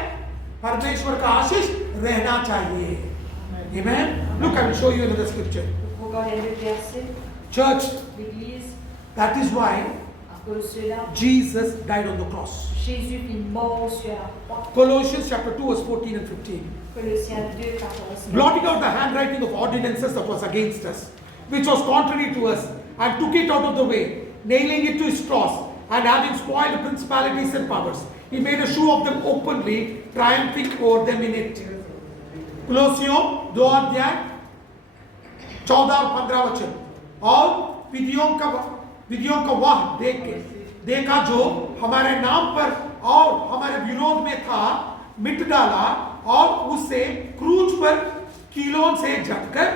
परमेश्वर का आशीष रहना चाहिए। Amen. Look, I will show you in the scripture. Regardez le verset. Church, L'Église, that is why à cause de cela, Jesus died on the cross. Jésus fit mort sur la croix. Colossians chapter 2 verse 14 and 15. Colossiens 2, 14. Blotting out the handwriting of ordinances that was against us, which was contrary to us, and took it out of the way, nailing it to his cross, and having spoiled principalities and powers, he made a show of them openly, triumphing over them in it. कुलोसियों 2 अध्याय 14 और 15 वचन। और विधियों का वह देखा जो हमारे नाम पर और हमारे विरोध में था, मिट डाला और उसे क्रूज पर कीलों से झटकर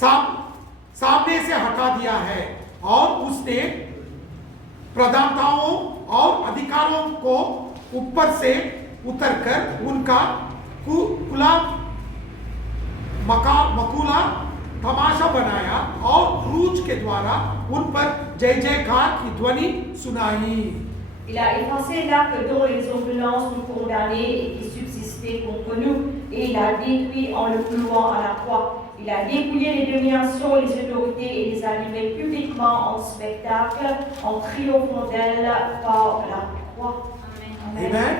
सामने से हटा दिया है। और उसने प्रधानताओं और अधिकारों को ऊपर से उतरकर उनका मकूला तमाशा बनाया और क्रूज के द्वारा उन पर जय जयकार की ध्वनि सुनाई। Il a effacé l'acte dont les ordonnances nous condamnaient et qui subsistaient contre nous, et il a détruit en le clouant à la croix. Il a dépouillé les dominations, les autorités et les a livrées publiquement en spectacle, en triomphant d'elles par la croix. Amen. Amen.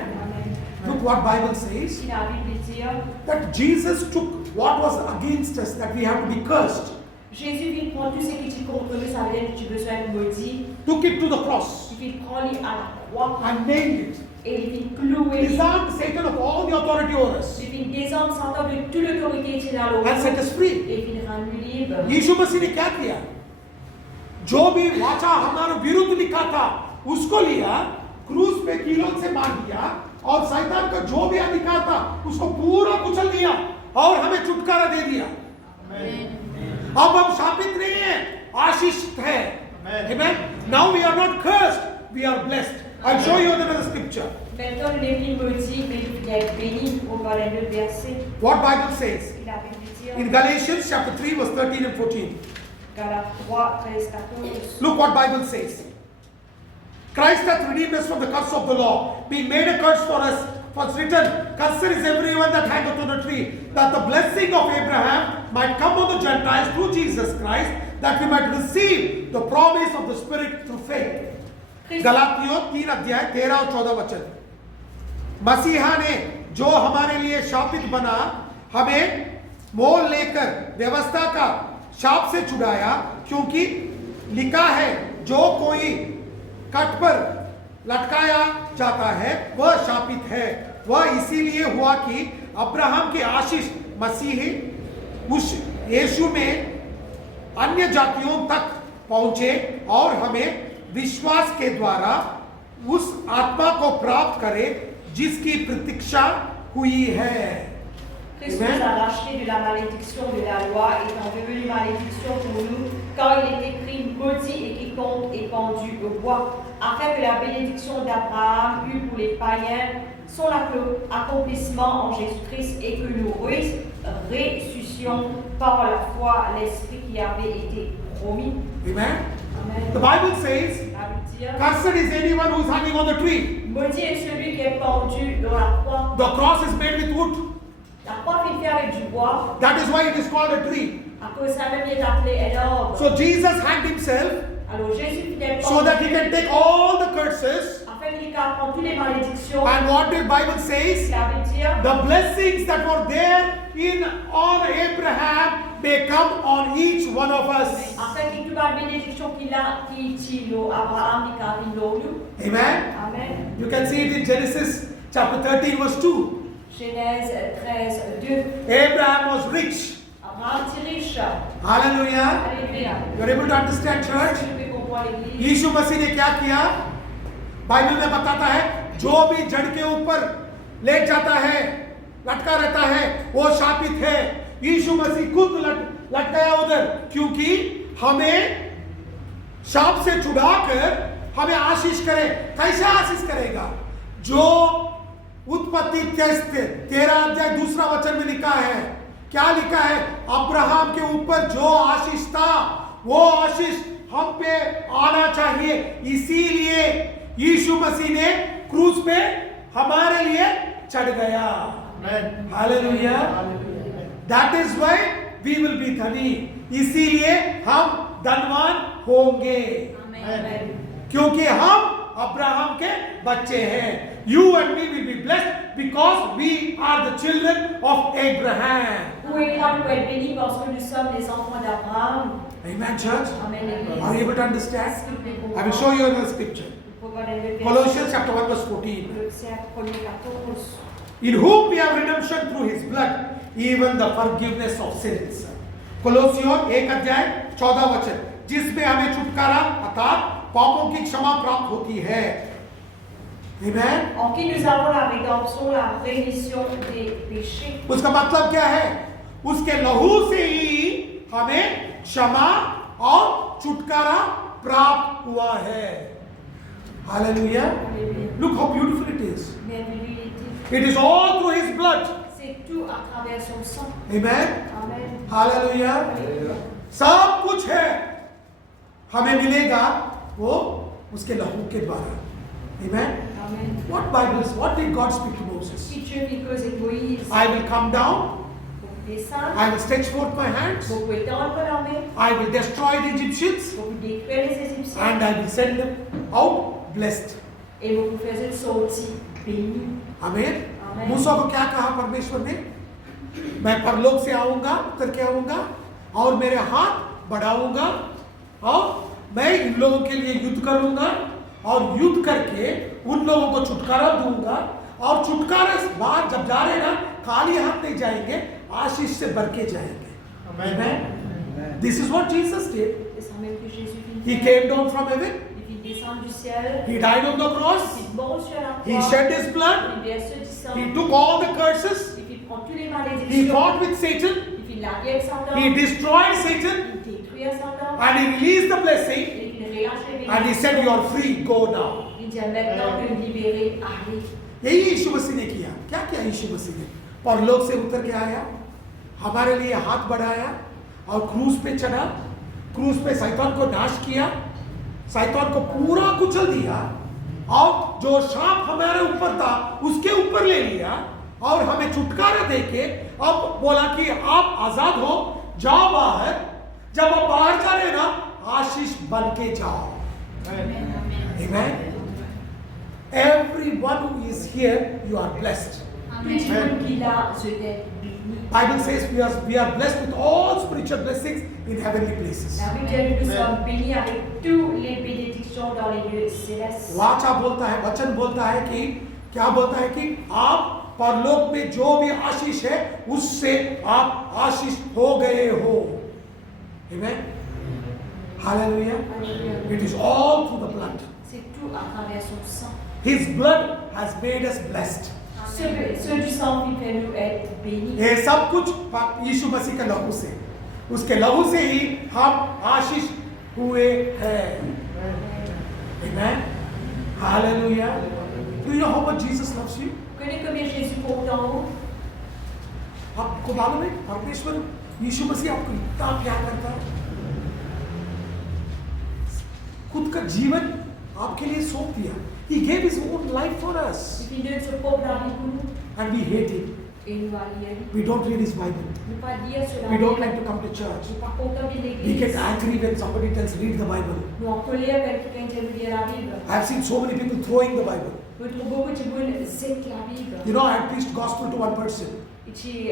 Look what Bible says. Il a Bible dire That Jesus took what was against us, that we have to be cursed, Jésus vient prendre tout ce qui dit contre nous, ça veut dire que tu besoin de maudit. took it to the cross Il vient prendre à la croix and nailed it. et il vient clouer. Disarmed Satan of all the authority over us Il vient descendre Satan de toute l'autorité qui est dans and set us free. et il vient rendre libre. यीशु मसीह ने क्या किया? जो भी वाचा हमारे विरुद्ध लिखा था उसको लिया, क्रूस पे कीलों से मार दिया और शैतान का जो भी अधिकार था उसको पूरा कुचल दिया और हमें छुटकारा दे दिया। अब हम शापित नहीं है, आशीषित है। Amen. Now we are not cursed, we are blessed. I'll show you another scripture. Maintenant, le n'est plus maudit, mais il est béni. On va aller le verset. What Bible says Il a Bible dire. in Galatians chapter 3 verse 13 and 14. Galates 3, 13, 14. Look what Bible says. Christ hath redeemed us from the curse of the law, being made a curse for us. For it's written, cursed is everyone that hangeth on a tree, that the blessing of Abraham might come on the Gentiles through Jesus Christ, that we might receive the promise of the Spirit through faith. गलातियों 3 अध्याय 13 और 14 वचन। मसीहा ने जो हमारे लिए शापित बना, हमें मोल लेकर व्यवस्था का शाप से छुड़ाया, क्योंकि लिखा है, जो कोई कट पर लटकाया जाता है वह शापित है। वह इसीलिए हुआ कि अब्राहम की आशीष मसीह उस यीशु में अन्य जातियों तक पहुंचे और हमें विश्वास के द्वारा उस आत्मा को प्राप्त करे जिसकी प्रतीक्षा हुई है। Christ nous a rachetés de la malédiction de la loi, étant devenu malédiction pour nous, quand il est écrit maudit et quiconque est pendu au bois, afin que la bénédiction d'Abraham eût pour les païens son accomplissement en Jésus-Christ et que nous ressuscitions par la foi l'Esprit qui avait été promis. Amen. Amen. The Bible says, La Bible dit, cursed is anyone who is hanging on the tree. maudit est celui qui est pendu dans la croix. The cross is made with wood. La croix est faite avec du bois. That is why it is called a tree. À cause ça même il est appelé un arbre. So Jesus hanged himself Alors Jésus fit so that he can take all the curses. afin qu'il prenne toutes les malédictions. And what the Bible says, Ça veut dire the blessings that were there on Abraham may come on each one of us. afin que toute la bénédiction qu'il a, qui est Abraham, qui a nous. Amen. Amen. You can see it in Genesis chapter 13 verse 2. Genèse 13, 2. Abraham was rich. Abraham était riche. Hallelujah. Alléluia. You are able to understand, church? Je peux comprendre l'église. यीशु मसीह ने क्या किया? Bible में बताता है जो भी जड़ के ऊपर लेट जाता है, लटका रहता है, वो शापित है। यीशु मसीह खुद लटकाया उधर, क्योंकि हमें शाप से छुड़ाकर हमें आशीष करे। कैसे आशीष करेगा? जो उत्पत्ति 13 अध्याय 2 वचन में लिखा है, क्या लिखा है? अब्राहम के ऊपर जो आशीष था वो आशीष हम पे आना चाहिए। इसीलिए यीशु मसीह ने क्रूस पे हमारे लिए चढ़ गया। Hallelujah. That is why we will be धनी। इसीलिए हम धनवान होंगे, क्योंकि हम अब्राहम के बच्चे हैं। You and me will be blessed because we are the children of Abraham. Vous et moi, nous pouvons être bénis parce que nous sommes les enfants d'Abraham. Amen, church. Amen, l'église. Are you able to understand? Est-ce que vous pouvez I will comprendre? show you another scripture. Faut voir les versets. Colossians chapter 1 verse 14. Colossiens 1:14. In whom we have redemption through his blood, even the forgiveness of sins. कोलोसियों 1 अध्याय 14 वचन, जिसमें हमें छुटकारा अर्थात पापों की क्षमा प्राप्त होती है। Amen. En qui nous avons la rédemption, la rémission des péchés. उसका मतलब क्या है? उसके लहू से ही हमें क्षमा और छुटकारा प्राप्त हुआ है। Hallelujah. Look how beautiful it is. Merveilleux il était. It is all through his blood. C'est tout à travers son sang. Amen. Amen. Hallelujah. Alléluia. सब कुछ है हमें मिलेगा वो उसके लहू के द्वारा। Amen. Amen. What did God speak to Moses? Si Dieu dit que c'est Moïse, I will come down, vous descendez, I will stretch forth my hands, vous pouvez tendre la main, I will destroy the Egyptians, vous pouvez détruire les Égyptiens and I will send them out blessed. et vous pouvez faire une sortie bénie. Amen. Amen. मूसा को क्या कहा परमेश्वर ने? मैं परलोक से आऊंगा, उतर के आऊंगा और मेरे हाथ बढ़ाऊंगा और मैं इन लोगों के लिए युद्ध करूंगा और युद्ध करके उन लोगों को छुटकारा दूंगा और छुटकारा बाहर जब जा रहे ना खाली हाथ नहीं जाएंगे, आशीष से भर के जाएंगे। Amen. This is what Jesus did. C'est ça même que Jésus He vit. came down from heaven. Il vit descendre du ciel. He died on the cross. Il mort sur la He croix. shed his blood. Il verse du sang. He took all the curses. Il prend tous les He malédictions. fought with Satan. Il fit la guerre avec Satan. He destroyed Satan Il détruit Satan. and he released the blessing Et il relâche les and he said, "You are free. Go now." Il dit maintenant que libéré, allez. यही यीशु मसीह ने किया। क्या किया यीशु मसीह ने? परलोक से उतर के आया, हमारे लिए हाथ बढ़ाया और क्रूस पे चढ़ा, क्रूस पे शैतान को नाश किया, शैतान को पूरा कुचल दिया और जो शाप हमारे ऊपर था उसके ऊपर ले लिया और हमें छुटकारा देके अब बोला कि आप आजाद हो, जाओ बाहर। जब आप बाहर जा रहे ना, आशीष बन के जाओ। Amen. Everyone who is here, you are blessed. Tout le monde qui l'a, je t'ai béni. Bible says we are blessed with all spiritual blessings in heavenly places. La Bible dit que nous sommes bénis avec toutes les bénédictions gens dans les lieux célestes. वाचा बोलता है, वचन बोलता है कि क्या बोलता है कि आप परलोक में जो भी आशीष है उससे आप आशीष हो गए हो. Amen. Hallelujah. Alléluia. It is all through the blood. C'est tout à travers son sang. His blood has made us blessed. Ce du sang qui fait nous être bénis. ये सब कुछ यीशु मसीह के लहू से, उसके लहू से ही हम आशीष हुए हैं. Amen. Hallelujah. Do you know how much Jesus loves you? Connais combien Jésus compte en vous? आपको मालूम है परमेश्वर यीशु मसीह आपको इतना प्यार करता है, खुद का जीवन आपके लिए सौंप दिया. He gave his own life for us. Il donne son propre la vie pour nous. And we hate him. Et nous allons lire. We don't read his Bible. Ne pas lire cela. We don't like to come to church. Nous pas content de We l'église. get angry when somebody tells read the Bible. Nous en colère quand quelqu'un dit lire la Bible. I have seen so many people throwing the Bible. Nous trouvons beaucoup de monde zette la Bible. You know, I had preached gospel to one person. Et tu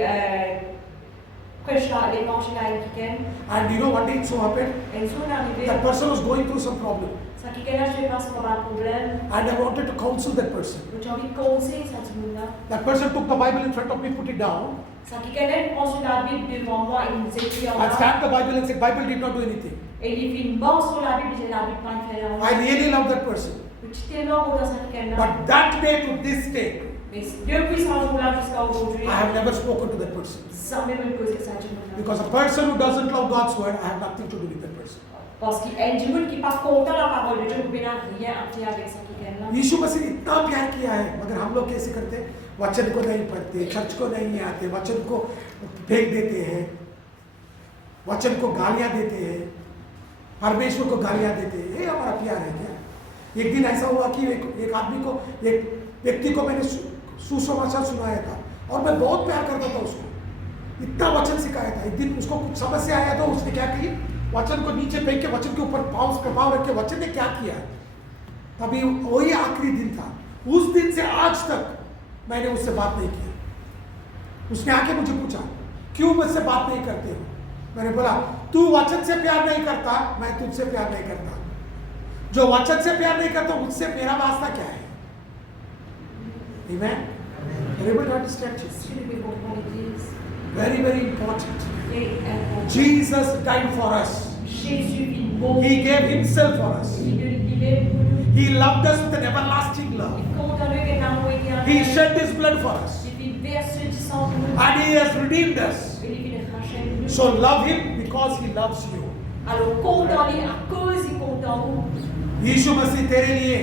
prêches l'évangile à quelqu'un. And you know, one day it so happened, Et nous sommes arrivés. that person was going through some problem. Ça quelqu'un a fait face à un problème. And I wanted to counsel that person. Donc j'ai envie de conseiller ça tout le monde. That person took the Bible in front of me, put it down, Ça quelqu'un prend sur la Bible devant moi et nous écrit en and bas. stamped the Bible and said, Bible did not do anything. Et il fait une banque sur la Bible et j'ai la Bible pas fait en bas. I really love that person. Je suis tellement content de quelqu'un-là. But that day to this day, Mais depuis ce jour-là jusqu'à aujourd'hui, I have never spoken to that person. sans même me poser ça du monde. Because a person who doesn't love God's word, I have nothing to do with that person. Parce qu'il y a du monde qui n'est pas content de la parole de Dieu, vous n'avez rien à faire avec ça quelqu'un-là. यीशु मसीह ने इतना प्यार किया है, मगर हम लोग कैसे करते हैं? वचन को नहीं पढ़ते, चर्च को नहीं आते, वचन को फेंक देते हैं, वचन को गालियां देते हैं, परमेश्वर को गालियां देते हैं. ये हमारा प्यार है क्या? एक दिन ऐसा हुआ कि एक आदमी को, एक व्यक्ति को मैंने सुसमाचार सुनाया था और मैं बहुत प्यार करता था उसको, इतना वचन सिखाया था. एक दिन उसको कुछ समस्या आया तो उसने क्या की, वचन को नीचे फेंक के वचन के ऊपर पाँव रख के वचन ने क्या किया. तभी वही आखिरी दिन था. उस दिन से आज तक मैंने उससे बात नहीं किया. उसने आके मुझे पूछा क्यों मुझसे बात नहीं करते हो. मैंने बोला तू वचन से प्यार नहीं करता, मैं तुझसे प्यार नहीं करता. जो वचन से प्यार नहीं करता उससे मेरा वास्ता क्या है. Amen. Everybody understand this? Si nous devons prendre l'église, Very, very important. et important. Jesus died for us. Jésus vit mourir. He gave himself for us. Il est pour nous. He loved us with an everlasting love. Il compte en nous qu'un amour éternel. He shed his blood for us. Il verse du sang pour nous. And he has redeemed us. Et il vient racheter nous. So love him because he loves you. Alors compte en lui à cause il compte en vous. यीशु मसीह तेरे लिए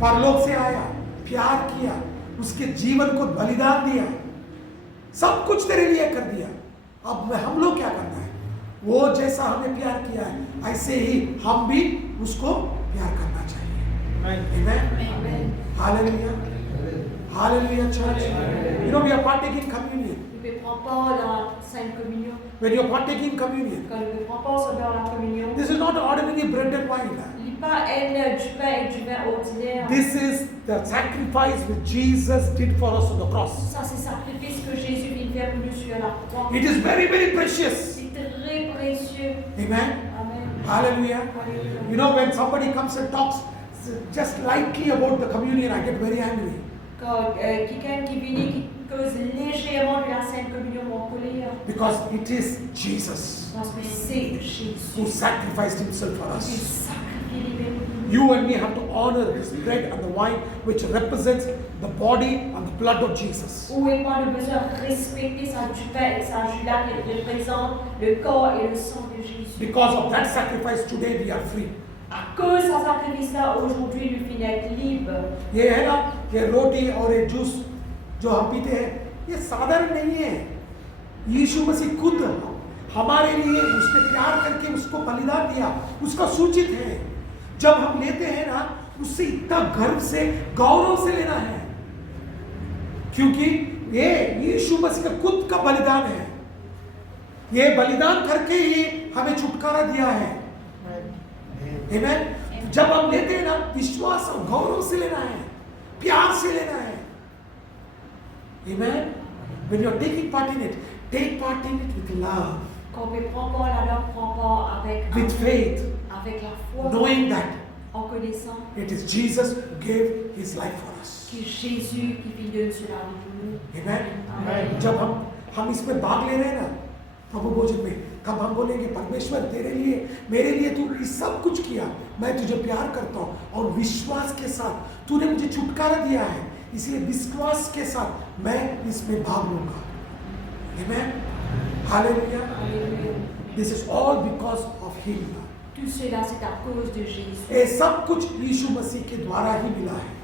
परलोक से आया, प्यार किया, उसके जीवन को बलिदान दिया, सब कुछ तेरे लिए कर दिया. अब हम लोग क्या करना है? वो जैसा हमें प्यार किया है ऐसे ही हम भी उसको प्यार करना चाहिए. Amen. Hallelujah. Hallelujah, church. You know, we are partaking communion. Nous ne prenons pas la Sainte Communion. When you are partaking communion, Quand nous ne prenons pas dans la communion, this is not ordinary bread and wine. il n'est pas du pain et du vin ordinaire. This is the sacrifice which Jesus did for us on the cross. Ça, c'est le sacrifice que Jésus vient faire pour nous sur la croix. It is very, very precious. C'est très précieux. Amen. Amen. Hallelujah. Alléluia. You know, when somebody comes and talks just lightly about the communion, I get very angry. Quand quelqu'un qui vient qui cause légèrement de la Sainte Communion en colère, Because it is Jesus parce que c'est who Jésus sacrificed himself for qui us. sacrifie les mêmes. You and me have to honor this bread and the wine which represents the body and the blood of Jesus. Où et moi nous besoin de respecter ça du pain et ça du lac qui représente le corps et le sang de Jésus. Because of that sacrifice, today we are free. À cause de ce sacrifice-là, aujourd'hui, nous finissons être libres. ये है ना, ये रोटी और ये juice जो हम पीते हैं, ये साधारण नहीं है. यीशु मसीह खुद हमारे लिए उसने प्यार करके उसको बलिदान दिया, उसका सूचित है. जब हम लेते हैं ना, उससे इतना गर्व से, गौरव से लेना है, क्योंकि ये यीशु मसीह का खुद का बलिदान है. ये बलिदान करके ही हमें छुटकारा दिया है. Amen. जब हम लेते हैं ना, विश्वास और गौरव से लेना है, प्यार से लेना है. Amen. When you are taking part in it, take part in it with love, Quand on prend part là-dedans, prend part avec with faith, avec la foi, knowing that en reconnaissant It is Jesus who gave his life for us. que Jésus qui vit donne cela pour nous. Amen. Amen. जब हम इसमें भाग ले रहे हैं ना प्रभु भोजन में, तब हम बोलेंगे परमेश्वर तेरे लिए मेरे लिए तू ये सब कुछ किया, मैं तुझे प्यार करता हूँ और विश्वास के साथ तूने मुझे छुटकारा दिया है, इसलिए विश्वास के साथ मैं इसमें भाग लूंगा. Amen. Hallelujah. Alléluia. This is all because of him. Tout cela, c'est à cause de Jésus. ये सब कुछ यीशु मसीह के द्वारा ही मिला है.